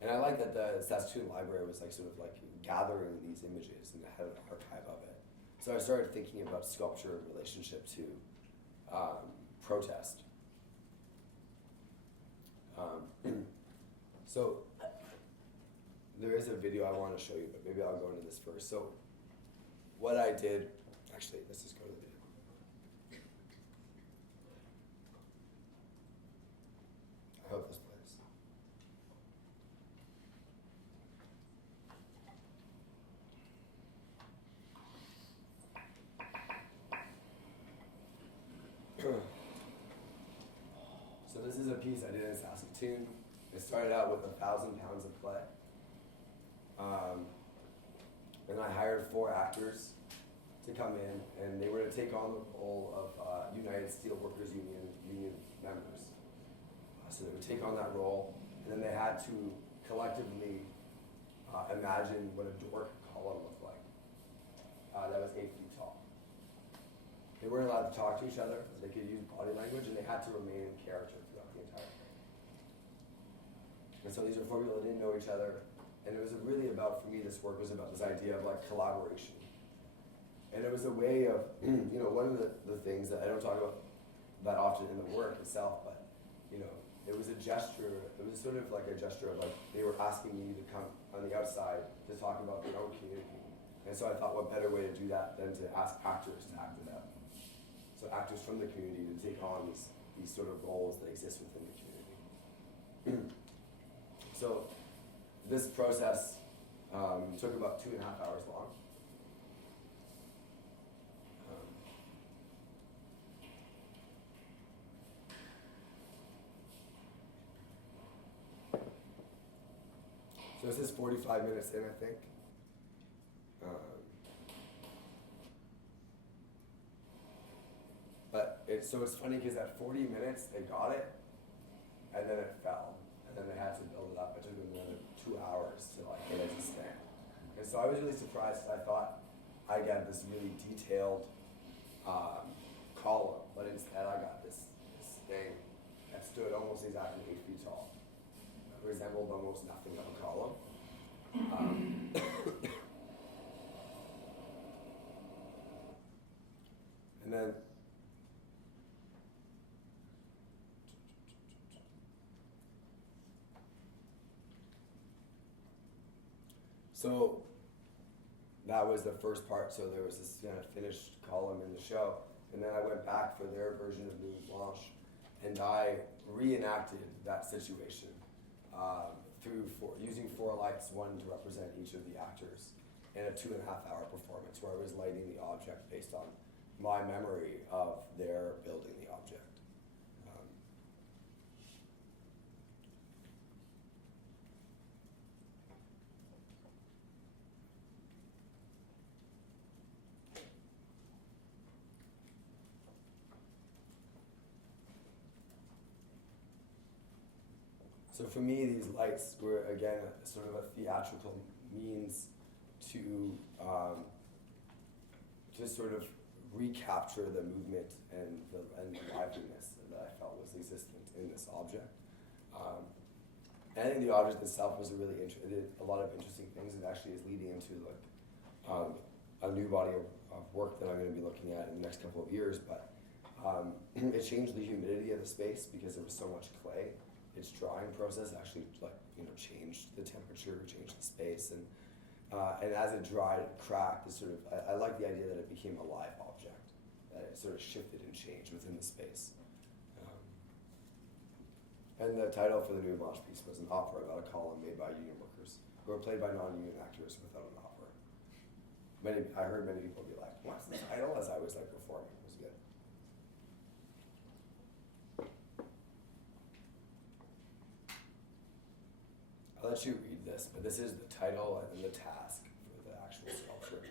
And I like that the Saskatoon Library was like sort of like gathering these images and had an archive of it. So I started thinking about sculpture in relationship to protest. So there is a video I want to show you, but maybe I'll go into this first. So what I did, actually, let's just go to the video. So this is a piece I did in Saskatoon. It started out with 1,000 pounds of clay. And I hired 4 actors to come in, and they were to take on the role of United Steelworkers Union members. So they would take on that role, and then they had to collectively imagine what a Doric column looked like. That was 8 feet tall. They weren't allowed to talk to each other, as they could use body language, and they had to remain in character throughout the entire thing. And so these are 4 people that didn't know each other, and it was really about, for me, this work was about this idea of like collaboration. And it was a way of, one of the things that I don't talk about that often in the work itself, but it was a gesture, it was sort of like a gesture of like, they were asking me to come on the outside to talk about their own community. And so I thought, what better way to do that than to ask actors to act it out. So actors from the community to take on these sort of roles that exist within the community. So this process took about 2.5 hours long. So this is 45 minutes in, I think. So it's funny because at 40 minutes they got it, and then it fell, and then they had to build it up. It took them another 2 hours to like get it to stand. And so I was really surprised. I thought I got this really detailed column, but instead I got this thing that stood almost exactly 8 feet tall. It resembled almost nothing of a column. And then so that was the first part. So there was this kind of finished column in the show, and then I went back for their version of Nuit, Blanche, and I reenacted that situation using 4 lights, one to represent each of the actors, in a 2.5-hour performance where I was lighting the object based on my memory of their building the object. So for me, these lights were, again, sort of a theatrical means to sort of recapture the movement and the liveliness that I felt was existent in this object. And I think the object itself was it did a lot of interesting things. It actually is leading into like a new body of work that I'm going to be looking at in the next couple of years. But it changed the humidity of the space because there was so much clay. Its drying process actually changed the temperature, changed the space, and as it dried, it cracked. I like the idea that it became a live object, that it sort of shifted and changed within the space. And the title for the Nuit Blanche piece was an opera about a column made by union workers who were played by non-union actors without an opera. I heard many people be like, "What's the title?" As I was like performing. It was good. I'll let you read this, but this is the title and then the task for the actual sculpture.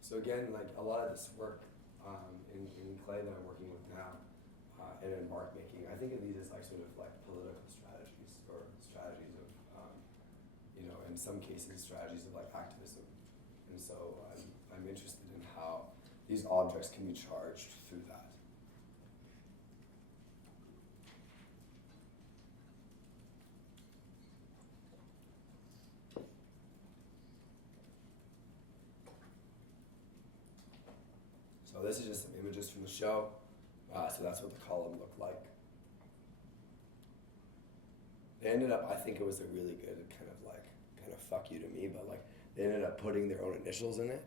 So again, like a lot of this work in clay that I'm working with now and in mark making, I think of these as like sort of like political strategies or strategies of, in some cases, strategies of like activism. And so I'm interested in how these objects can be charged through that. So this is just some images from the show. So that's what the column looked like. They ended up, I think it was a really good kind of fuck you to me, but like they ended up putting their own initials in it.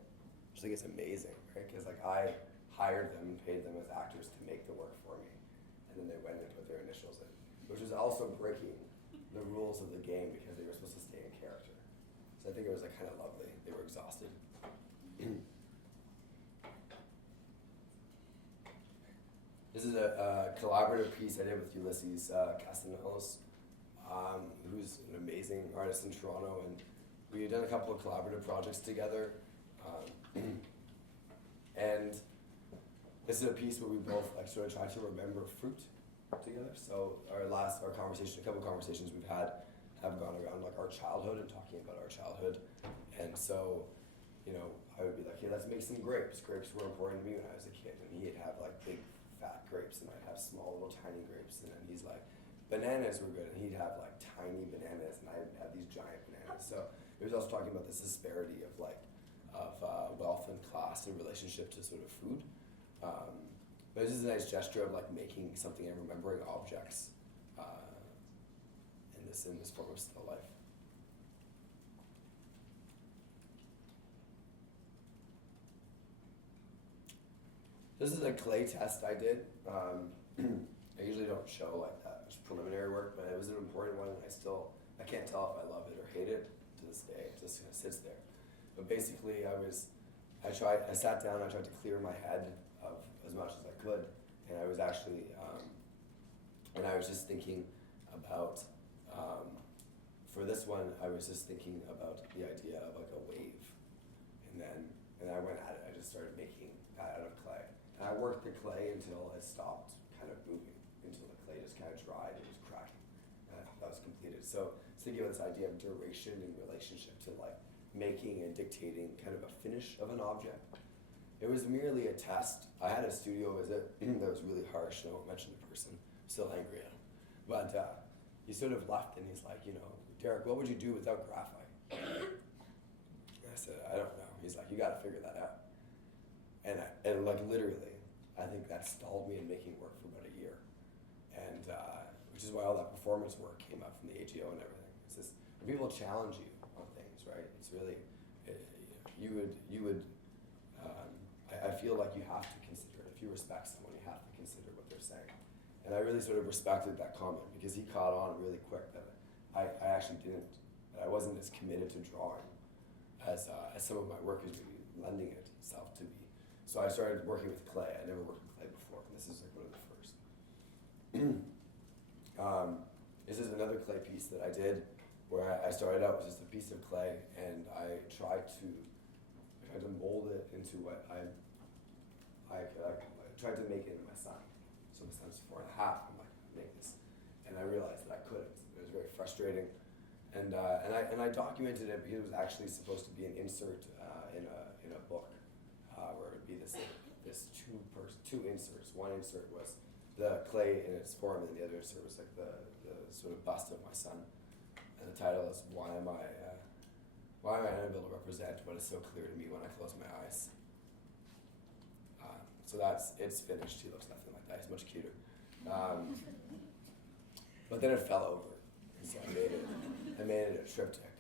I think it's amazing, right? Because like I hired them and paid them as actors to make the work for me, and then they went and put their initials in, which was also breaking the rules of the game because they were supposed to stay in character. So I think it was like kind of lovely. They were exhausted. This is a collaborative piece I did with Ulysses Castellanos, who's an amazing artist in Toronto, and we had done a couple of collaborative projects together. And this is a piece where we both like sort of tried to remember fruit together. So a couple of conversations we've had have gone around like our childhood and talking about our childhood. And so, I would be like, hey, let's make some grapes. Grapes were important to me when I was a kid, and he'd have like big fat grapes, and I'd have small little tiny grapes. And then he's like, bananas were good, and he'd have like tiny bananas, and I'd have these giant bananas. So it was also talking about this disparity of wealth and class in relationship to sort of food. But this is a nice gesture of like making something and remembering objects in this form of still life. This is a clay test I did. I usually don't show like that much preliminary work, but it was an important one. I can't tell if I love it or hate it to this day. It just kind of sits there. But basically, I sat down, I tried to clear my head of as much as I could, and I was actually, and I was just thinking about, for this one, I was just thinking about the idea of like a wave, and I went at it. I just started making that out of clay, and I worked the clay until it stopped kind of moving, until the clay just kind of dried and was cracking, and that was completed. So thinking about this idea of duration in relationship to like making and dictating kind of a finish of an object. It was merely a test. I had a studio visit that was really harsh. I won't mention the person. I'm still angry at him. But he sort of left and he's like, Derek, what would you do without graphite? I said, I don't know. He's like, you got to figure that out. And like literally, I think that stalled me in making work for about a year. And which is why all that performance work came up from the AGO and everything. It's just, when people challenge you on things, right? It's really, I feel like you have to consider it. If you respect someone, you have to consider what they're saying. And I really sort of respected that comment because he caught on really quick that I actually didn't, that I wasn't as committed to drawing as some of my work is maybe lending itself to be. So I started working with clay. I never worked with clay before, and this is like one of the first. This is another clay piece that I did where I started out with just a piece of clay, and I tried to mold it into what I tried to make it into my son. So my son's 4.5. I'm like, make this, and I realized that I couldn't. It was very frustrating, and I documented it because it was actually supposed to be an insert in a book where it would be this two inserts. One insert was the clay in its form, and the other insert was like the sort of bust of my son. And the title is Why am I unable to represent what is so clear to me when I close my eyes? So it's finished. He looks nothing like that. He's much cuter. But then it fell over, and so I made it a triptych.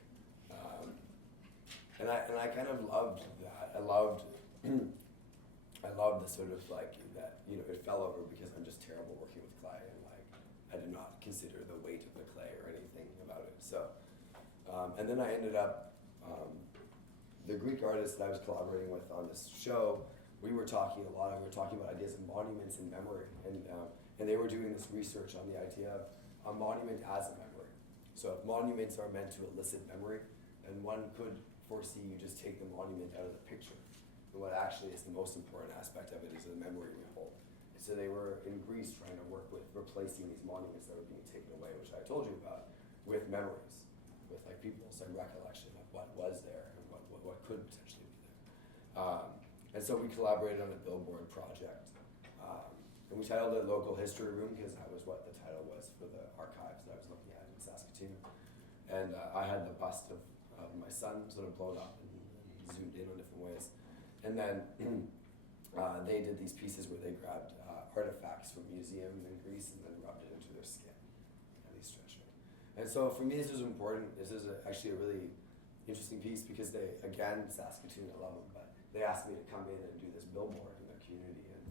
And I kind of loved that. I loved the sort of like that. It fell over because I'm just terrible working with clay, and like I did not consider the weight of the clay or anything about it. So, and then I ended up. The Greek artist that I was collaborating with on this show, we were talking a lot, and we were talking about ideas of monuments and memory, and they were doing this research on the idea of a monument as a memory. So if monuments are meant to elicit memory, then one could foresee you just take the monument out of the picture. And what actually is the most important aspect of it is the memory we hold. And so they were in Greece trying to work with replacing these monuments that were being taken away, which I told you about, with memories, with like people's like recollection of what was there and what could potentially be there. And so we collaborated on a billboard project. And we titled it Local History Room because that was what the title was for the archives that I was looking at in Saskatoon. And I had the bust of my son sort of blown up and zoomed in on different ways. And then they did these pieces where they grabbed artifacts from museums in Greece and then rubbed it into their skin. And they stretched it. And so for me, this was important. This is actually a really interesting piece because they, again, Saskatoon, I love them, but they asked me to come in and do this billboard in their community, and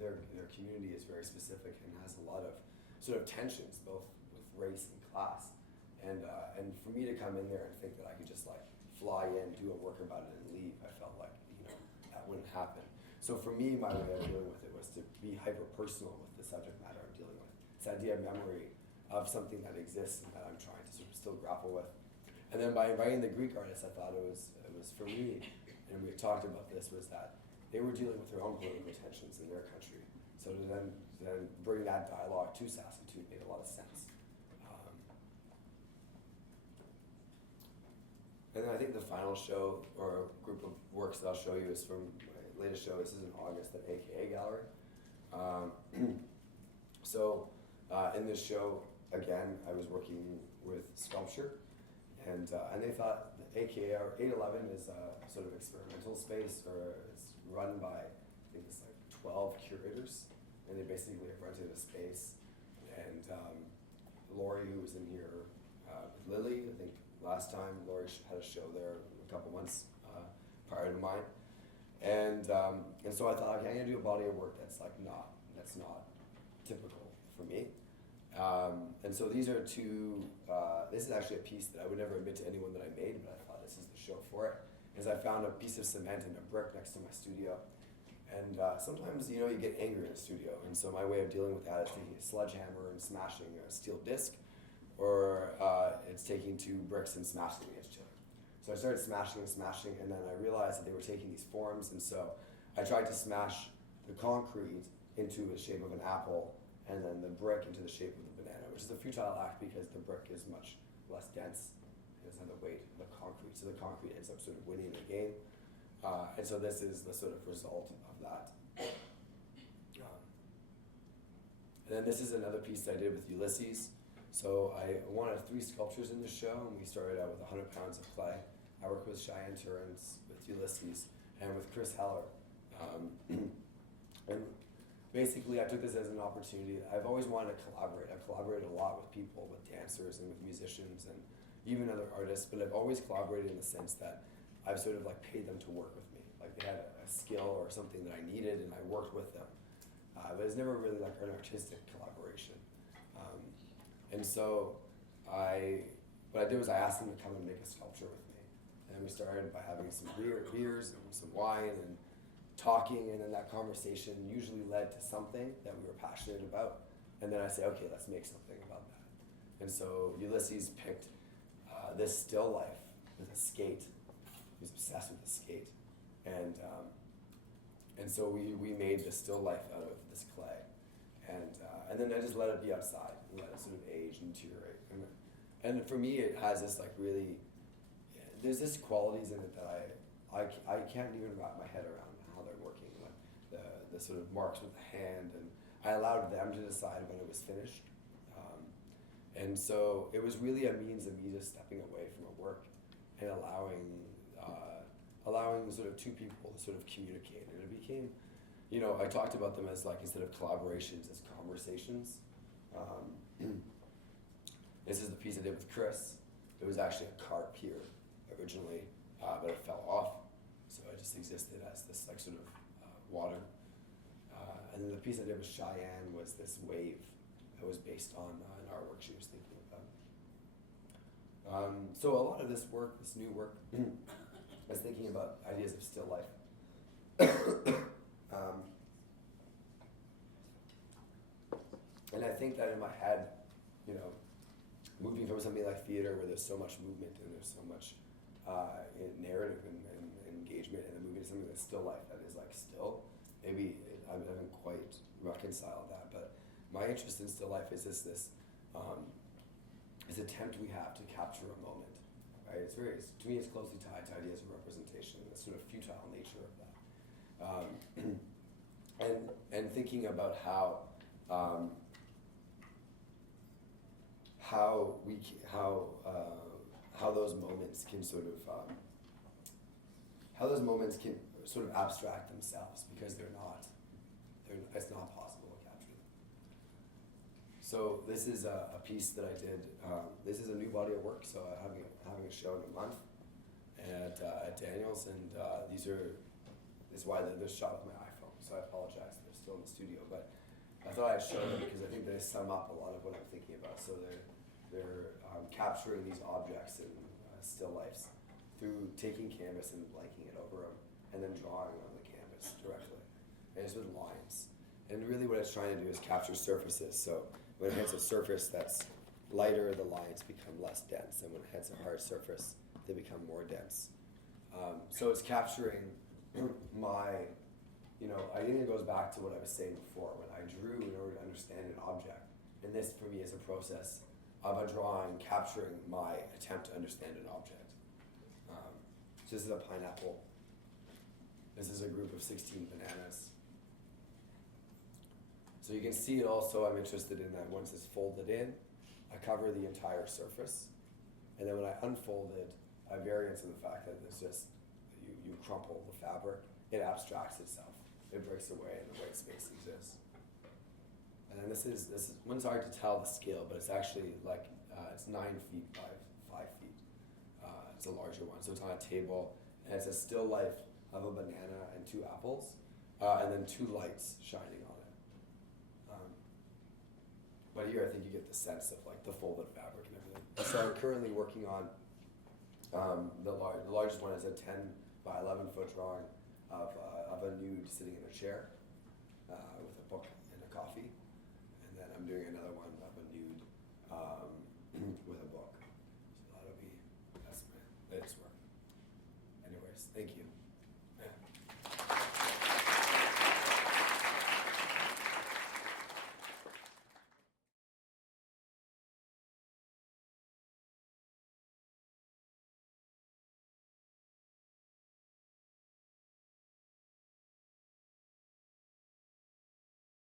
their community is very specific and has a lot of sort of tensions, both with race and class. And for me to come in there and think that I could just like fly in, do a work about it, and leave, I felt like that wouldn't happen. So for me, my way of dealing with it was to be hyper personal with the subject matter I'm dealing with. This idea of memory of something that exists and that I'm trying to sort of still grapple with. And then by inviting the Greek artists, I thought it was for me, and we had talked about this, was that they were dealing with their own political tensions in their country. So to then bring that dialogue to Saskatoon made a lot of sense. And then I think the final show, or group of works that I'll show you, is from my latest show. This is in August at AKA Gallery. In this show, again, I was working with sculpture, and they thought the AKA 811 is a sort of experimental space, or it's run by, I think it's like 12 curators, and they basically have rented a space. And Lori, who was in here with Lily, I think last time, Lori had a show there a couple months prior to mine. And so I thought, okay, I'm gonna do a body of work that's not typical for me. And so these are two, this is actually a piece that I would never admit to anyone that I made, but I thought this is the show for it. Is I found a piece of cement and a brick next to my studio. And sometimes, you get angry in a studio. And so my way of dealing with that is taking a sledgehammer and smashing a steel disc, or it's taking two bricks and smashing them against each other. So I started smashing and smashing, and then I realized that they were taking these forms, and so I tried to smash the concrete into the shape of an apple, and then the brick into the shape of the banana, which is a futile act because the brick is much less dense. It doesn't have the weight of the concrete, so the concrete ends up sort of winning the game. And so this is the sort of result of that. And then this is another piece that I did with Ulysses. So I wanted 3 sculptures in the show, and we started out with 100 pounds of clay. I worked with Cheyenne Turrens, with Ulysses, and with Chris Heller. And basically I took this as an opportunity. I've always wanted to collaborate. I've collaborated a lot with people, with dancers and with musicians and even other artists, but I've always collaborated in the sense that I've sort of like paid them to work with me. Like they had a skill or something that I needed, and I worked with them. But it's never really like an artistic collaboration. And so what I did was I asked them to come and make a sculpture with me. And we started by having some beers and some wine and talking, and then that conversation usually led to something that we were passionate about. And then I say, okay, let's make something about that. And so Ulysses picked this still life with a skate. He was obsessed with the skate. And so we made the still life out of this clay. And then I just let it be outside and let it sort of age and deteriorate. And for me, it has this like really, there's this qualities in it that I can't even wrap my head around how they're working. Like the sort of marks with the hand, and I allowed them to decide when it was finished. And so it was really a means of me just stepping away from a work and allowing sort of 2 people to sort of communicate. And it became, I talked about them as like, instead of collaborations, as conversations. This is the piece I did with Chris. It was actually a carp here originally, but it fell off. So it just existed as this like sort of water. And then the piece I did with Cheyenne was this wave that was based on an artwork she was thinking about. So a lot of this work, this new work, I was thinking about ideas of still life. And I think that in my head, moving from something like theater where there's so much movement and there's so much narrative and engagement, and then moving to something that's still life, that is like still, maybe I haven't quite reconciled that, but my interest in still life is this attempt we have to capture a moment, right? To me, it's closely tied to ideas of representation, the sort of futile nature of that. And thinking about how those moments can sort of abstract themselves, because it's not possible to capture them. So this is a piece that I did. This is a new body of work, so I'm having a show in a month at Daniel's, and this is why they're shot with my iPhone, so I apologize, they're still in the studio, but I thought I'd show them because I think they sum up a lot of what I'm thinking about. So They're capturing these objects in still lifes through taking canvas and blanking it over them, and then drawing on the canvas directly. And it's with lines. And really what it's trying to do is capture surfaces. So when it hits a surface that's lighter, the lines become less dense. And when it hits a hard surface, they become more dense. So it's capturing I think it goes back to what I was saying before. When I drew in order to understand an object, and this for me is a process of a drawing capturing my attempt to understand an object. So this is a pineapple. This is a group of 16 bananas. So you can see it also, I'm interested in that once it's folded in, I cover the entire surface. And then when I unfold it, I variance in the fact that it's just, you crumple the fabric, it abstracts itself. It breaks away and the white space exists. And then this is one's hard to tell the scale, but it's actually like, it's 9 feet by 5 feet. It's a larger one, so it's on a table, and it's a still life of a banana and 2 apples, and then 2 lights shining on it. But here I think you get the sense of like the folded fabric and everything. So I'm currently working on the largest one is a 10 by 11 foot drawing of a nude sitting in a chair.